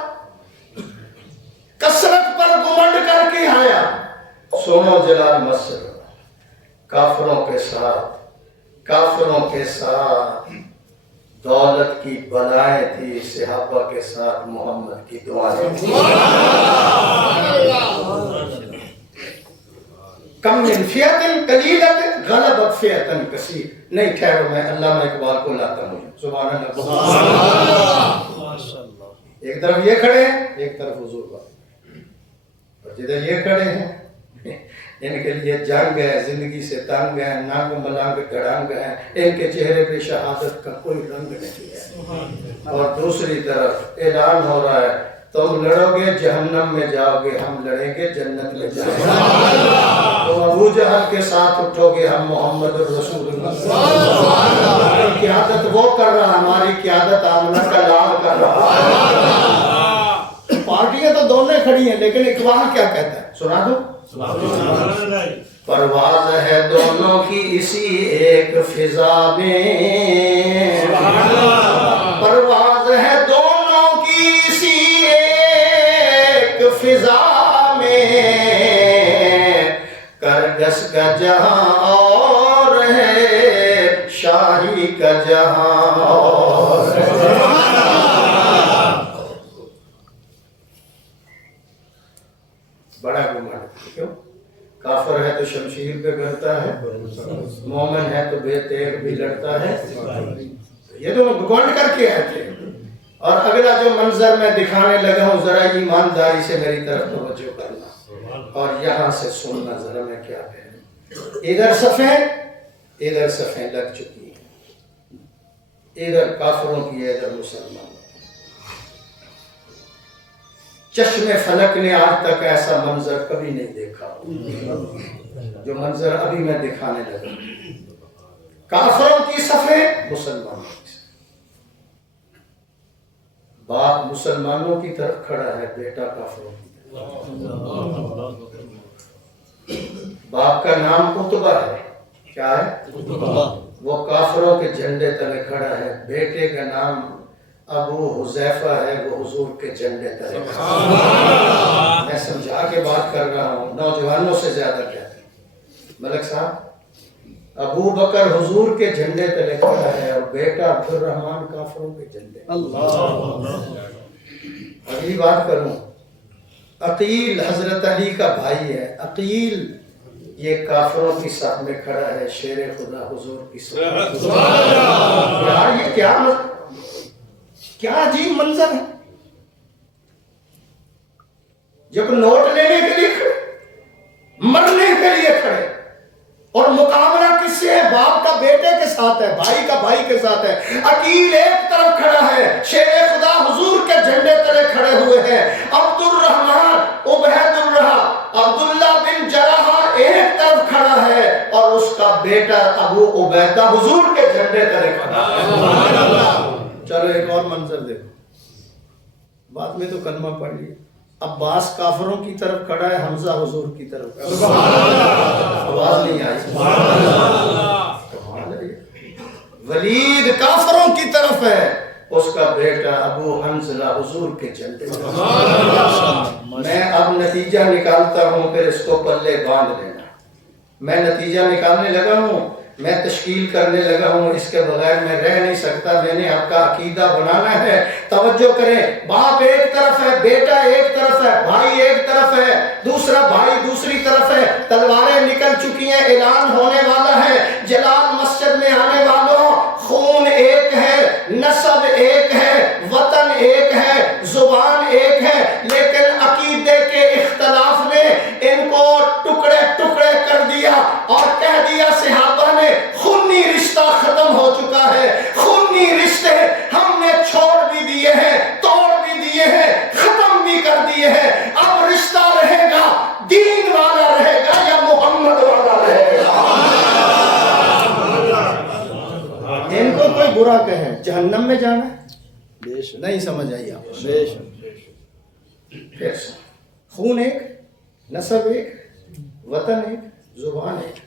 کثرت پر گھمنڈ کر کے آیا۔ سنو جلال مسجد، کافروں کے ساتھ دولت کی بلائیں تھی، صحابہ کے ساتھ محمد کی دعائیں تھی۔ کم من فئۃ قلیلۃ غلبت فئۃ کثیر، نہیں ٹھہرو میں علامہ اقبال کو لاتا ہوں، سبحان اللہ۔ ایک طرف یہ کھڑے ہیں، ایک طرف حضور بات، اور جدھر یہ کھڑے ہیں ان کے لیے جنگ ہے، زندگی سے تنگ ہے، ننگ ملنگ ڈڑنگ ہے، ان کے چہرے پہ شہادت کا کوئی رنگ نہیں ہے، اور دوسری طرف اعلان ہو رہا ہے تم لڑو گے جہنم میں جاؤ گے، ہم لڑیں گے جنت میں جائیں گے، تم ابو جہل کے ساتھ اٹھو گے، ہم محمد رسول اللہ۔ قیادت وہ کر رہا، ہماری قیادت آمنہ کا لال کر رہا۔ پارٹیاں تو دونوں کھڑی ہیں، لیکن اقبال کیا کہتا ہے سنا دو، پرواز ہے دونوں کی اسی ایک فضا میں، پرواز ہے دونوں کی اسی ایک فضا فضا میں کرگس کا جہاں اور ہے، شاہی کا جہاں اور ہے۔ بڑا گھمنڈ، کیوں؟ کافر ہے تو شمشیر پہ گرتا ہے، مومن ہے تو بے تیر بھی لڑتا ہے۔ یہ تو گھمنڈ کر کے آئے تھے۔ اور اگلا جو منظر میں دکھانے لگا ہوں، ذرا ایمانداری سے میری طرف توجہ کرنا اور یہاں سے سننا ذرا میں کیا کہہ۔ ادھر صفیں لگ چکی ہیں، ادھر کافروں کی ہے، ادھر مسلمانوں کی۔ چشم فلک نے آج تک ایسا منظر کبھی نہیں دیکھا جو منظر ابھی میں دکھانے لگا۔ کافروں کی صفیں، مسلمانوں کی صفیں۔ باپ مسلمانوں کی طرف کھڑا ہے، بیٹا کافروں کی طرف۔ باپ کا نام عتبہ ہے، کیا ہے؟ وہ کافروں کے جھنڈے تلے کھڑا ہے۔ بیٹے کا نام ابو حذیفہ ہے، وہ حضور کے جھنڈے تلے کھڑا ہے۔ میں سمجھا کے بات کر رہا ہوں، نوجوانوں سے زیادہ کہتے ہیں۔ ملک صاحب، ابو بکر حضور کے جھنڈے تلے کھڑا ہے اور بیٹا عبد الرحمن کافروں کے جھنڈے۔ اگلی بات کروں، عقیل حضرت علی کا بھائی ہے، عقیل یہ کافروں کی صف میں کھڑا ہے، شیر خدا حضور کی صف میں۔ یار یہ کیا عجیب منظر ہے۔ جب نوٹ لینے کے لیے کھڑے، مرنے کے لیے کھڑے، اور مقابلہ کس سے ہے؟ باپ کا بیٹے کے ساتھ ہے، بھائی کا بھائی کے ساتھ ہے۔ عقیل ایک طرف کھڑا ہے، شیر خدا حضور کے جھنڈے تلے کھڑے ہوئے ہیں۔ عبد الرحمن عبید الرحمن عبداللہ بن جراح ایک طرف کھڑا ہے اور اس کا بیٹا ابو عبیدہ حضور کے جھنڈے تلے کھڑا ہے۔ چلو ایک اور منظر دیکھو، بعد میں تو کلمہ پڑھ لیے۔ عباس کافروں کی طرف کھڑا ہے، حمزہ حضور کی طرف۔ آواز نہیں آئی۔ ولید کافروں کی طرف ہے، اس کا بیٹا ابو حنظلہ حضور کے جھنڈے۔ میں اب نتیجہ نکالتا ہوں، پھر اس کو پلے باندھ لینا۔ میں نتیجہ نکالنے لگا ہوں، میں تشکیل کرنے لگا ہوں، اس کے بغیر میں رہ نہیں سکتا۔ میں نے آپ کا عقیدہ بنانا ہے۔ توجہ کریں، باپ ایک طرف ہے، بیٹا ایک طرف ہے، بھائی ایک طرف ہے، دوسرا بھائی دوسری طرف ہے۔ تلواریں نکل چکی ہیں، اعلان ہونے والا ہے۔ جلال مسجد میں آنے والوں، خون ایک ہے، نسب ایک ہے، وطن ایک ہے، زبان ایک ہے، لیکن عقیدے کے اختلاف نے ان کو ٹکڑے ٹکڑے کر دیا اور کہہ دیا صحابہ نے خونی رشتہ ختم ہو چکا ہے۔ خونی رشتے ہم نے چھوڑ بھی دیے ہیں، توڑ بھی دیے ہیں، ختم بھی کر دیے ہیں۔ اب رشتہ رہے گا، دین والا رہے گا یا محمد والا رہے گا؟ ان کو کوئی برا کہے، جہنم میں جانا ہے؟ نہیں سمجھ آئی آپ کو؟ پھر خون ایک، نسب ایک، وطن ایک، زبان ایک،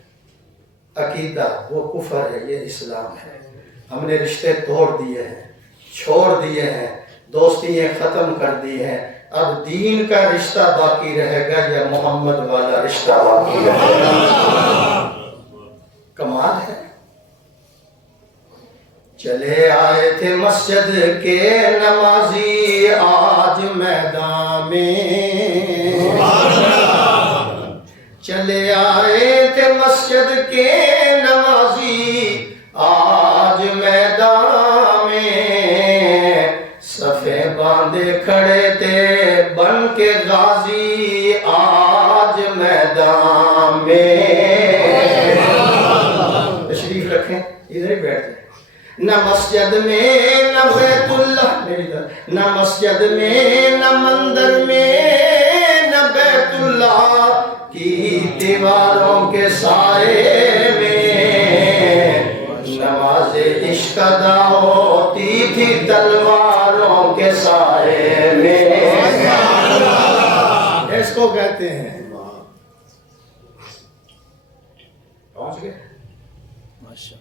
عقیدہ وہ کفر ہے، یہ اسلام ہے۔ ہم نے رشتے توڑ دیے ہیں، چھوڑ دیے ہیں، دوستیاں ختم کر دی ہیں۔ اب دین کا رشتہ باقی رہے گا یا محمد والا رشتہ باقی رہے گا؟ کمال ہے۔ چلے آئے تھے مسجد کے نمازی آج میدان میں، چلے آئے تھے مسجد کے نمازی آج میدان میں، صفیں باندھے کھڑے تھے بن کے غازی آج میدان میں۔ تشریف رکھیں، ادھر ہی بیٹھ جائیں۔ نہ مسجد میں نہ بیت اللہ، نہ مسجد میں نہ مندر میں نہ بیت اللہ کی دیواروں کے سائے میں، نماز عشق ادا ہوتی تھی تلواروں کے سائے میں۔ اس کو کہتے ہیں پہنچ گئے،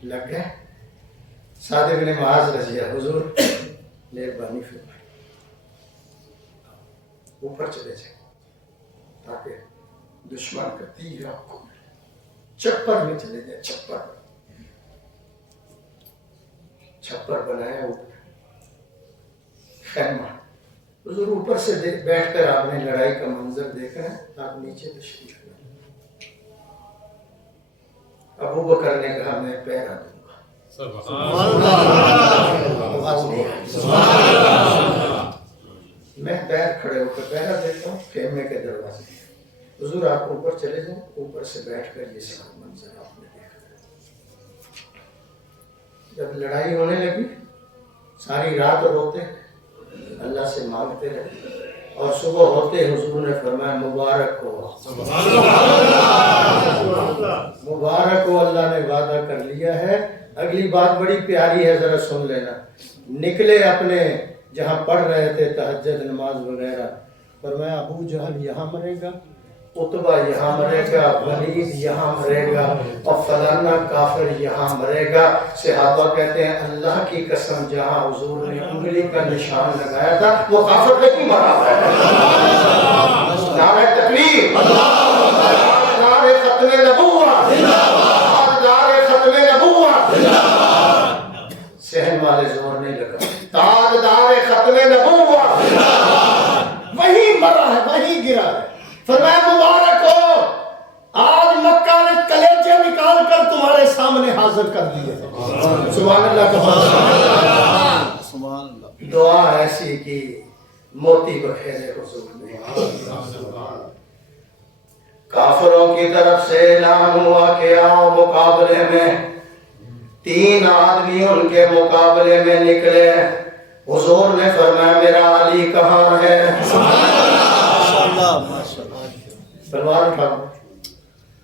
لگ گئے۔ صادق بن معاذ رضی اللہ، حضور مہربانی فرمائیں، اوپر چلے جائیں۔ تاکہ دشمن کا تیر آپ کو ملے. چھپر میں چلے جائے. چھپر بنایا اوپر خیمہ. حضور اوپر سے بیٹھ کر آپ نے لڑائی کا منظر دیکھا ہے. آپ نیچے تشریف لائے. ابو بکر نے کہا میں پہرا دوں گا. میں پیر کھڑے ہو کر پہرا دیتا ہوں خیمے کے دروازے. حضور آپ اوپر چلے جائیں. اوپر سے بیٹھ کر یہ سارا منظر آپ نے دیکھا. جب لڑائی ہونے لگی ساری رات روتے اللہ سے مانگتے رہے اور صبح ہوتے حضور نے فرمایا مبارک ہو مبارک ہو. اللہ نے وعدہ کر لیا ہے. اگلی بات بڑی پیاری ہے ذرا سن لینا. نکلے اپنے جہاں پڑھ رہے تھے تہجد نماز وغیرہ. فرمایا ابو جہل یہاں مرے گا, عتبہ یہاں مرے گا, ولید یہاں مرے گا اور فلانا کافر یہاں مرے گا. صحابہ کہتے ہیں اللہ کی قسم جہاں حضور نے انگلی کا نشان لگایا تھا وہ کافر نہیں مرا ہے. نعرہ تکبیر, نعرہ ختم نبوت, نعرہ ختم نبوت. صحن والے زور نہیں لگا. تاجدار ختم نبوت وہی مرا ہے وہی گرا ہے. فرمایا مبارک ہو آج مکہ نے کلیجے نکال کر تمہارے سامنے حاضر کر دیے. سبحان اللہ کا دعا ایسی کی موتی بخیرے حضور نے. کافروں کی طرف سے اعلان ہوا کہ آؤ مقابلے میں. 3 آدمی ان کے مقابلے میں نکلے. حضور نے فرمایا میرا علی کہاں ہے؟ تلوار اٹھاؤ.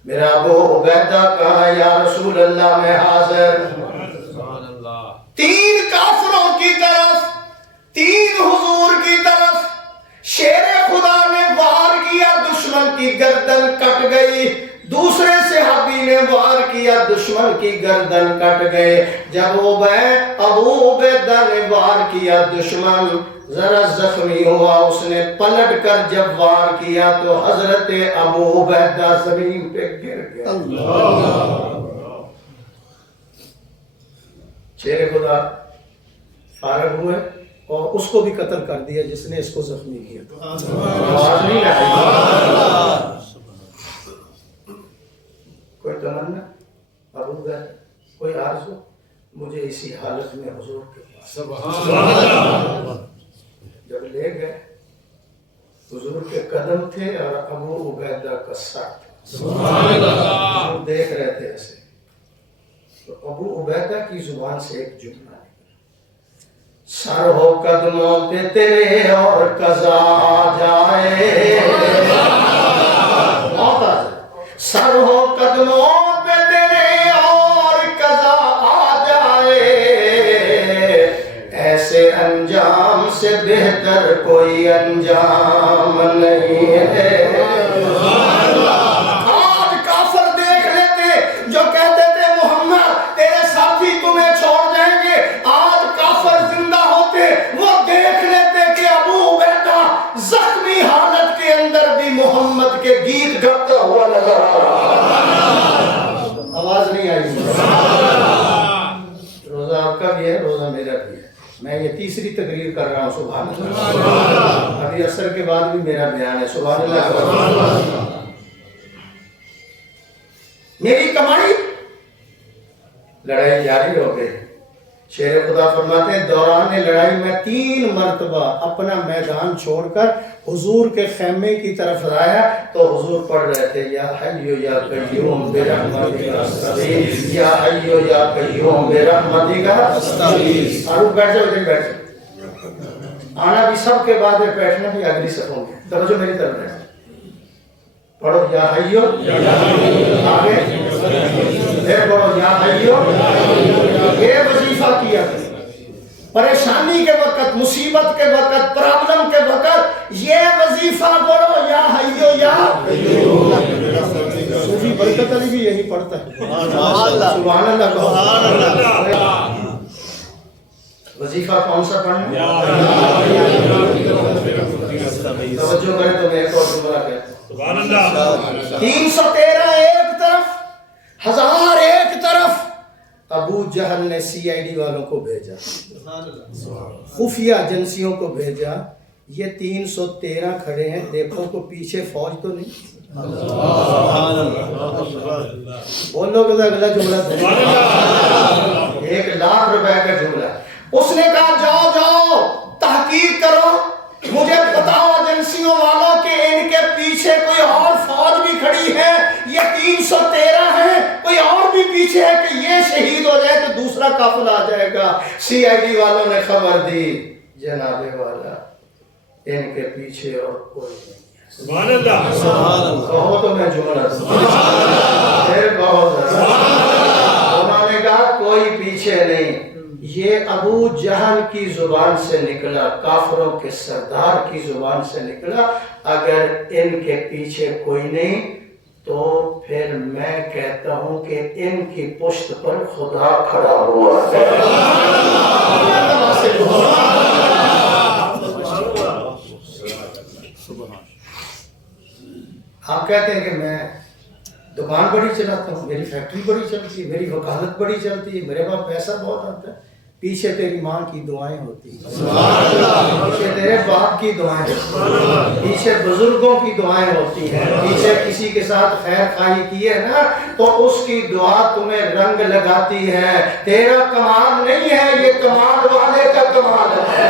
میرا ابو عبیدہ کہاں ہے؟ یا رسول اللہ میں حاضر. 3 کافروں کی طرف 3 حضور کی طرف. شیر خدا نے وار کیا دشمن کی گردن کٹ گئی. دوسرے صحابی نے وار کیا دشمن کی گردن کٹ گئے. جب ابو عبیدہ نے وار کیا دشمن ذرا زخمی ہوا. اس نے پلٹ کر جب وار کیا تو حضرت ابو عبیدہ زمین پہ گر گیا. شیر خدا فارغ ہوئے اور اس کو بھی قتل کر دیا جس نے اس کو زخمی کیا. آواز نہیں آئی. کوئی تمنا ابو عبیدہ کوئی آرزو مجھے اسی حالت میں حضور کے پاس. جب لے گئے حضور کے قدم تھے اور ابو عبیدہ کا سر تھا. دیکھ رہے تھے ایسے تو ابو عبیدہ کی زبان سے ایک جملہ نکلا. سر ہو قدموں پہ تیرے اور قضا آ جائے. موت آ جائے. سر ہو قدموں پہ تیرے اور قضا آ جائے. ایسے انجام سے بہتر کوئی انجام نہیں ہے. آج کافر دیکھ لیتے جو کہتے تھے محمد تیرے ساتھی تمہیں چھوڑ جائیں گے. آج کافر زندہ ہوتے وہ دیکھ لیتے کہ ابو عبیدہ زخمی حالت کے اندر بھی محمد کے گیت گاتا ہوا نظر آ رہا. آواز نہیں آئی. روزہ آپ کا بھی ہے روزہ میرا بھی ہے. میں یہ تیسری تقریر کر رہا ہوں. سبحان اللہ. ابھی عصر کے بعد بھی میرا بیان ہے. سبحان اللہ. میری کمائی لڑائی جاری ہو گئی. شیر خدا فرماتے ہیں دوران لڑائی میں 3 مرتبہ اپنا میدان چھوڑ کر حضور کے خیمے کی طرف آیا تو حضور پڑھ رہے تھے یا حیو یا قیوم برحمتک استغیث. یا حیو یا قیوم برحمتک استغیث. اور بیٹھ جاؤ ادھر بیٹھ جاؤ. آنا بھی سب کے بعد ہے بیٹھنا بھی اگلی صفوں میں. توجہ میری طرف ہے. پڑھو یا حیو آگے پھر پڑھو یا حیو. یہ وظیفہ کیا پریشانی کے وقت مصیبت کے وقت پرابلم کے وقت یہ وظیفہ پڑھو یا حیو یا صوفی برکت علی بھی یہی پڑھتا ہے. سبحان اللہ. وظیفہ کون سا پڑھنا توجہ کریں تو میں ایک اور جملہ کہتا ہوں 313 ایک طرف 1000 ایک طرف ابو جہل نے سی آئی ڈی والوں کو بھیجا خفیہ ایجنسیوں کو بھیجا یہ 313 کھڑے ہیں دیکھو کو پیچھے فوج تو نہیں بولو کہ اگلا جملہ 1,00,000 روپے کا جملہ اس نے کہا جاؤ جاؤ تحقیق کرو مجھے بتاؤ ایجنسیوں والوں کہ ان کے پیچھے کوئی اور فوج بھی کھڑی ہے یہ 313 ہیں کوئی اور بھی پیچھے ہے کہ یہ شہید ہو جائے تو دوسرا قافلہ آ جائے گا سی آئی ڈی والوں نے خبر دی جناب والا ان کے پیچھے اور کوئی نہیں سبحان اللہ کہو تو میں جملہ پھر بہت انہوں نے کہا کوئی پیچھے نہیں یہ ابو جہل کی زبان سے نکلا کافروں کے سردار کی زبان سے نکلا اگر ان کے پیچھے کوئی نہیں تو پھر میں کہتا ہوں کہ ان کی پشت پر خدا کھڑا ہوا ہے آپ کہتے ہیں کہ میں دکان بڑی چلاتا ہوں میری فیکٹری بڑی چلتی ہے میری وکالت بڑی چلتی ہے میرے پاس پیسہ بہت آتا ہے پیچھے تیری ماں کی دعائیں ہوتی ہیں پیچھے تیرے باپ کی دعائیں ہوتی ہیں پیچھے بزرگوں کی دعائیں ہوتی ہیں پیچھے کسی کے ساتھ خیر خواہی کی ہے نا تو اس کی دعا تمہیں رنگ لگاتی ہے تیرا کمال نہیں ہے یہ کمال والے کا کمال ہے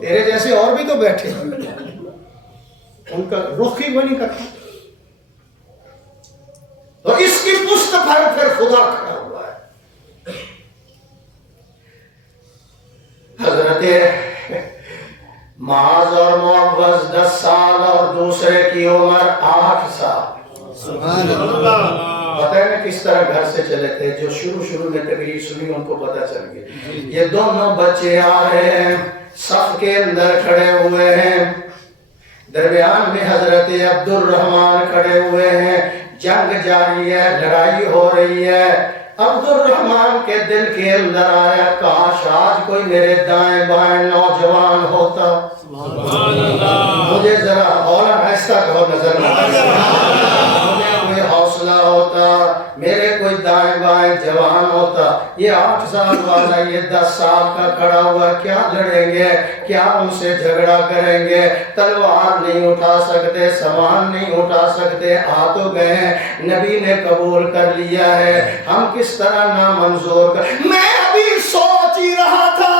تیرے جیسے اور بھی تو بیٹھے ہیں ان کا رخ ہی وہ نہیں کرتا اور اس کی پشت پر پھر خدا کھڑا ہوا ہے حضرت معاذ اور معوذ 10 سال اور دوسرے کی عمر 8 سال سبحان اللہ پتہ ہے کس طرح گھر سے چلے تھے جو شروع میں تقریر سنی ان کو پتہ چل گیا یہ دونوں بچے آ رہے ہیں صف کے اندر کھڑے ہوئے ہیں درمیان میں حضرت عبد الرحمن کھڑے ہوئے ہیں جنگ جاری ہے لڑائی ہو رہی ہے عبد الرحمن کے دل کے اندر آیا کاش آج کوئی میرے دائیں بائیں نوجوان ہوتا مجھے ذرا اور ایسا کہو نظر مجھے کوئی حوصلہ ہوتا میرے کوئی دائیں بائیں جوان ہوتا یہ 8 سال والا یہ 10 سال کا کھڑا ہوا کیا لڑیں گے کیا ان سے جھگڑا کریں گے تلوار نہیں اٹھا سکتے سامان نہیں اٹھا سکتے آ تو گئے ہیں نبی نے قبول کر لیا ہے ہم کس طرح نامنظور کر میں ابھی سوچ ہی رہا تھا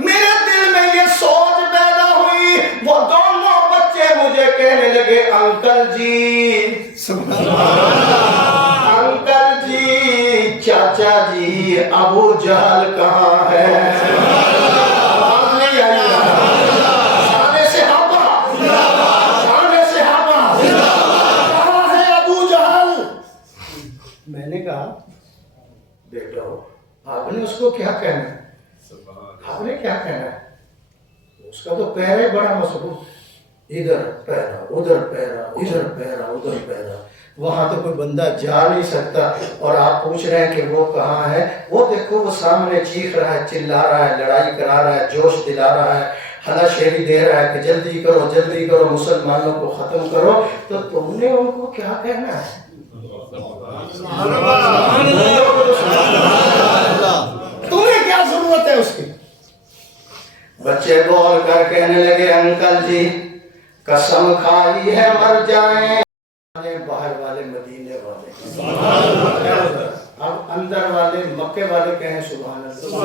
میرے دل میں یہ سوچ پیدا ہوئی وہ دونوں بچے مجھے کہنے لگے انکل جی انکل جی چاچا جی ابو جہل کہاں ہے میں نے کہا بیٹا آپ نے اس کو کیا کہنا ہے آپ نے کیا کہنا ہے اس کا تو پیر ہے بڑا مضبوط ادھر پیرا ادھر پیرا ادھر پیرا ادھر پیرا وہاں تو کوئی بندہ جا نہیں سکتا اور آپ پوچھ رہے ہیں کہ وہ کہاں ہے وہ دیکھو وہ سامنے چیخ رہا ہے چلا رہا ہے لڑائی کرا رہا ہے جوش دلا رہا ہے ہلا شیری دے رہا ہے کہ جلدی کرو مسلمانوں کو ختم کرو تو تم نے ان کو کیا کہنا ہے تمہیں کیا ضرورت ہے اس کی بچے بول کر کہنے لگے انکل جی قسم کھائی ہے مر جائیں باہر والے مدینے والے اب اندر والے مکے والے کہیں سبحان اللہ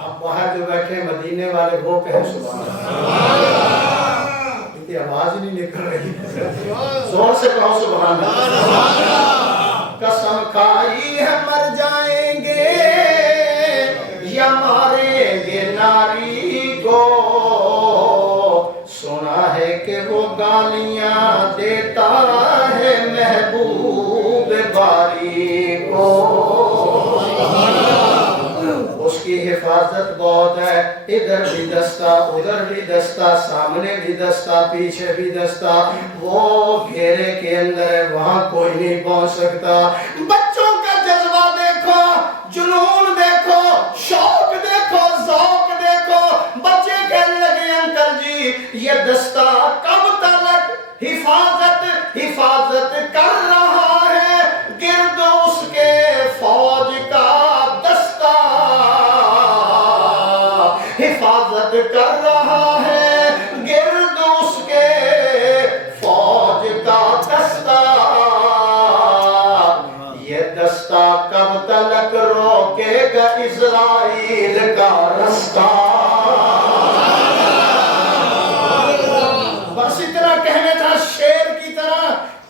اب باہر جو بیٹھے مدینے والے وہ کہیں سبحان اللہ کی آواز ہی نہیں نکل رہی زور سے کہو سبحان اللہ قسم کھائی ہے مر جائیں گے یا ماریں گے ناری کو سنا ہے کہ وہ گالیاں دیتا ہے محبوب باری کو اس کی حفاظت بہت ہے ادھر بھی دستہ ادھر بھی دستہ سامنے بھی دستہ پیچھے بھی دستہ وہ گھیرے کے اندر ہے وہاں کوئی نہیں پہنچ سکتا بچوں کا جذبہ دیکھو جنون دیکھو دستہ کب تلک حفاظت کر رہا ہے گرد اس کے فوج کا دستہ، حفاظت کر رہا ہے گرد اس کے فوج کا دستہ، یہ دستہ کب تلک روکے گا اسرائیل کا رستہ۔ بس اتنا کہنے تھا، شیر کی طرح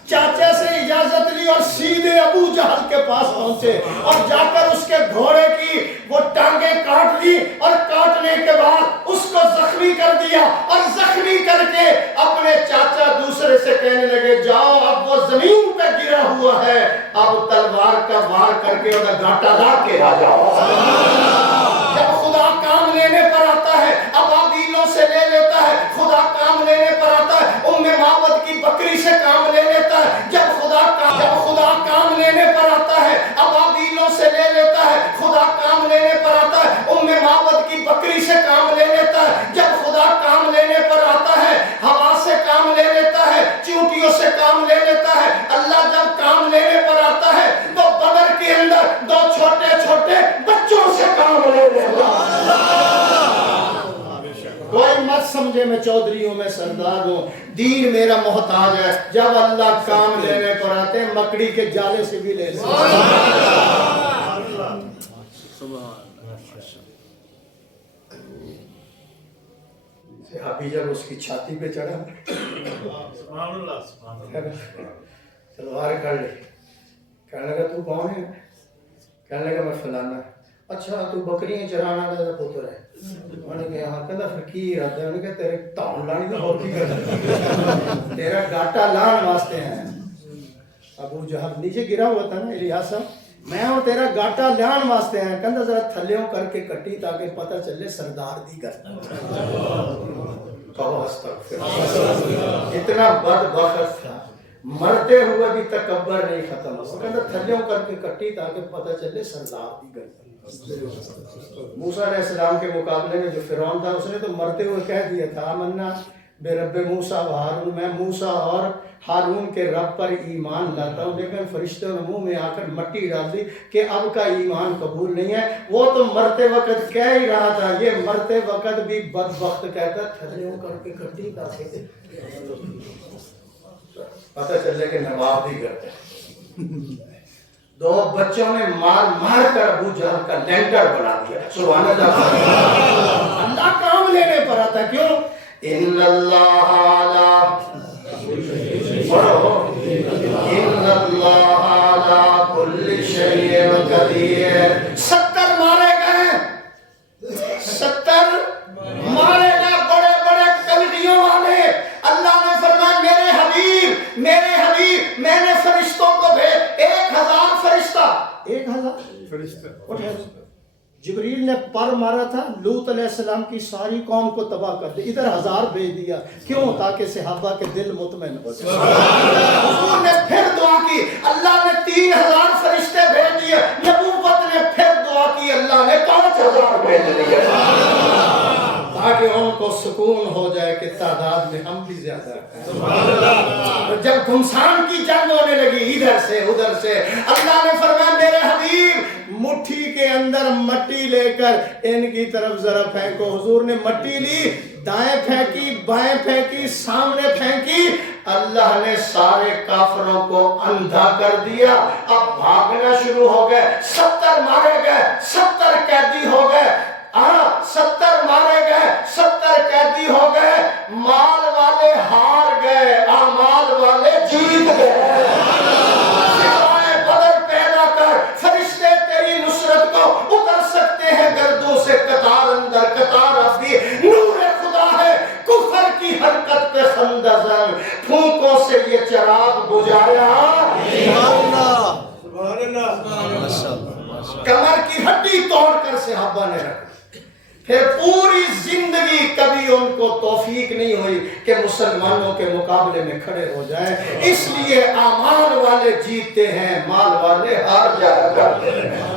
چاچا سے اجازت لی اور سیدھے ابو جہل کے پاس پہنچے اور جا کر اس کے گھوڑے کی وہ ٹانگیں کاٹ لی اور کاٹنے کے بعد اس کو زخمی کر دیا اور زخمی کر کے اپنے چاچا دوسرے سے کہنے لگے جاؤ اب وہ زمین پہ گرا ہوا ہے، اب تلوار کا وار کر کے اور گھاٹا لا کے آ جاؤ۔ جب خدا کام لینے پر آتا ہے ابابیلوں سے لے لیتا ہے، خدا کام لینے پر آتا ہے ام معبد کی بکری سے کام لے لیتا ہے، جب خدا کام لینے پر آتا ہے ابابیلوں سے لے لیتا ہے، خدا کام لینے پر آتا ہے ام معبد کی بکری سے کام لے لیتا ہے، جب خدا کام لینے پر آتا ہے ہوا سے کام لے لیتا ہے، چونٹیوں سے کام لے لیتا ہے۔ اللہ جب کام لینے پر آتا ہے تو بدر کے اندر دو چھوٹے چھوٹے بچوں سے کام لے لیتا ہے۔ کوئی مت سمجھے میں چودھریوں میں سردار ہوں، دین میرا محتاج ہے، جب اللہ کام لینے پر آتے ہیں مکڑی کے جالے سے بھی لے لیتے ہیں۔ صحابی جب اس کی چھاتی پہ چڑھا تلوار کر لی، کہنے لگا تو کون ہے؟ کہنے لگا میں فلانا۔ اچھا تو بکریاں چرانا دا پتر ہے؟ انہوں نے کہا ہاں، کہتا پھر کی ارادہ ہے؟ انہوں نے کہا تیرے تاؤں لانی تو اور کی کرنا، تیرا گاٹا لان واسطے ہیں۔ ابو جہل نیچے گرا ہوا تھا نا الیاس، میں اور تیرا گاٹا لان واسطے ہیں، کہتا ذرا تھلیوں کر کے کٹی تاکہ پتہ چلے سردار دی کرنا۔ اتنا بدبخت تھا، مرتے ہوئے بھی تکبر نہیں ختم ہوا، کہتا تھلیوں کر کے کٹی تاکہ پتہ چلے سردار دی کرنا۔ موسیٰ علیہ السلام کے مقابلے میں جو فرعون تھا اس نے تو مرتے ہوئے کہہ دیا تھا آمنا بے رب موسیٰ و ہارون، میں موسیٰ اور ہارون کے رب پر ایمان لاتا ہوں، لیکن فرشتوں نے منہ میں آ کر مٹی ڈال دی کہ اب کا ایمان قبول نہیں ہے۔ وہ تو مرتے وقت کہہ ہی رہا تھا، یہ مرتے وقت بھی بدبخت کہتا تھلیوں کر کے کٹی تاکہ پتہ چلے کہ نواب بھی کرتے ہیں۔ دو بچوں نے مار مار کر ابو جہل کا لینڈر بنا دیا۔ سبحان اللہ، اللہ کام لینے پر آتا ہے، کیوں؟ ان اللہ علی کل شیء قدیر۔ 70 مارے گئے، 70 مارے گئے بڑے بڑے کلڑیوں والے۔ اللہ نے فرمایا میرے حبیب میں نے فرشتوں کو بھیج، 1000 فرشتہ، 1000 فرشتہ۔ جبریل نے پر مارا تھا، لوط علیہ السلام کی ساری قوم کو تباہ کر دیا، ادھر 1000 بھیج دیا، کیوں؟ تاکہ صحابہ کے دل مطمئن ہو جائے۔ حضور نے پھر دعا کی، اللہ نے 3000 فرشتے بھیج دیے، نبوت نے پھر دعا کی، اللہ نے 5000 بھیج دیے، تاکہ ان کو سکون ہو جائے کہ تعداد میں ہم بھی زیادہ ہیں۔ جب گھمسان کی جنگ ہونے لگی ادھر سے ادھر سے، اللہ نے فرمایا میرے حبیب مٹھی کے اندر مٹی لے کر ان کی طرف ذرا پھینکو۔ حضور نے مٹی لی، دائیں پھینکی، بائیں پھینکی، سامنے پھینکی، اللہ نے سارے کافروں کو اندھا کر دیا۔ اب بھاگنا شروع ہو گئے، 70 مارے گئے، 70 قیدی ہو گئے، 70 مارے گئے، 70 قیدی ہو گئے، مال والے ہار گئے، اعمال والے جیت گئے۔ بدر پیدا کر، فرشتے تیری نصرت کو اتر سکتے ہیں گردوں سے، قطار اندر قطار افدی، نور خدا ہے کفر کی حرکت پہ خندہ زن، پھونکوں سے یہ چراغ بجھایا۔ کمر کی ہڈی توڑ کر صحابہ نے رکھا، پھر پوری زندگی کبھی ان کو توفیق نہیں ہوئی کہ مسلمانوں کے مقابلے میں کھڑے ہو جائیں۔ اس لیے اعمال والے جیتتے ہیں، مال والے ہار جایا کرتے ہیں۔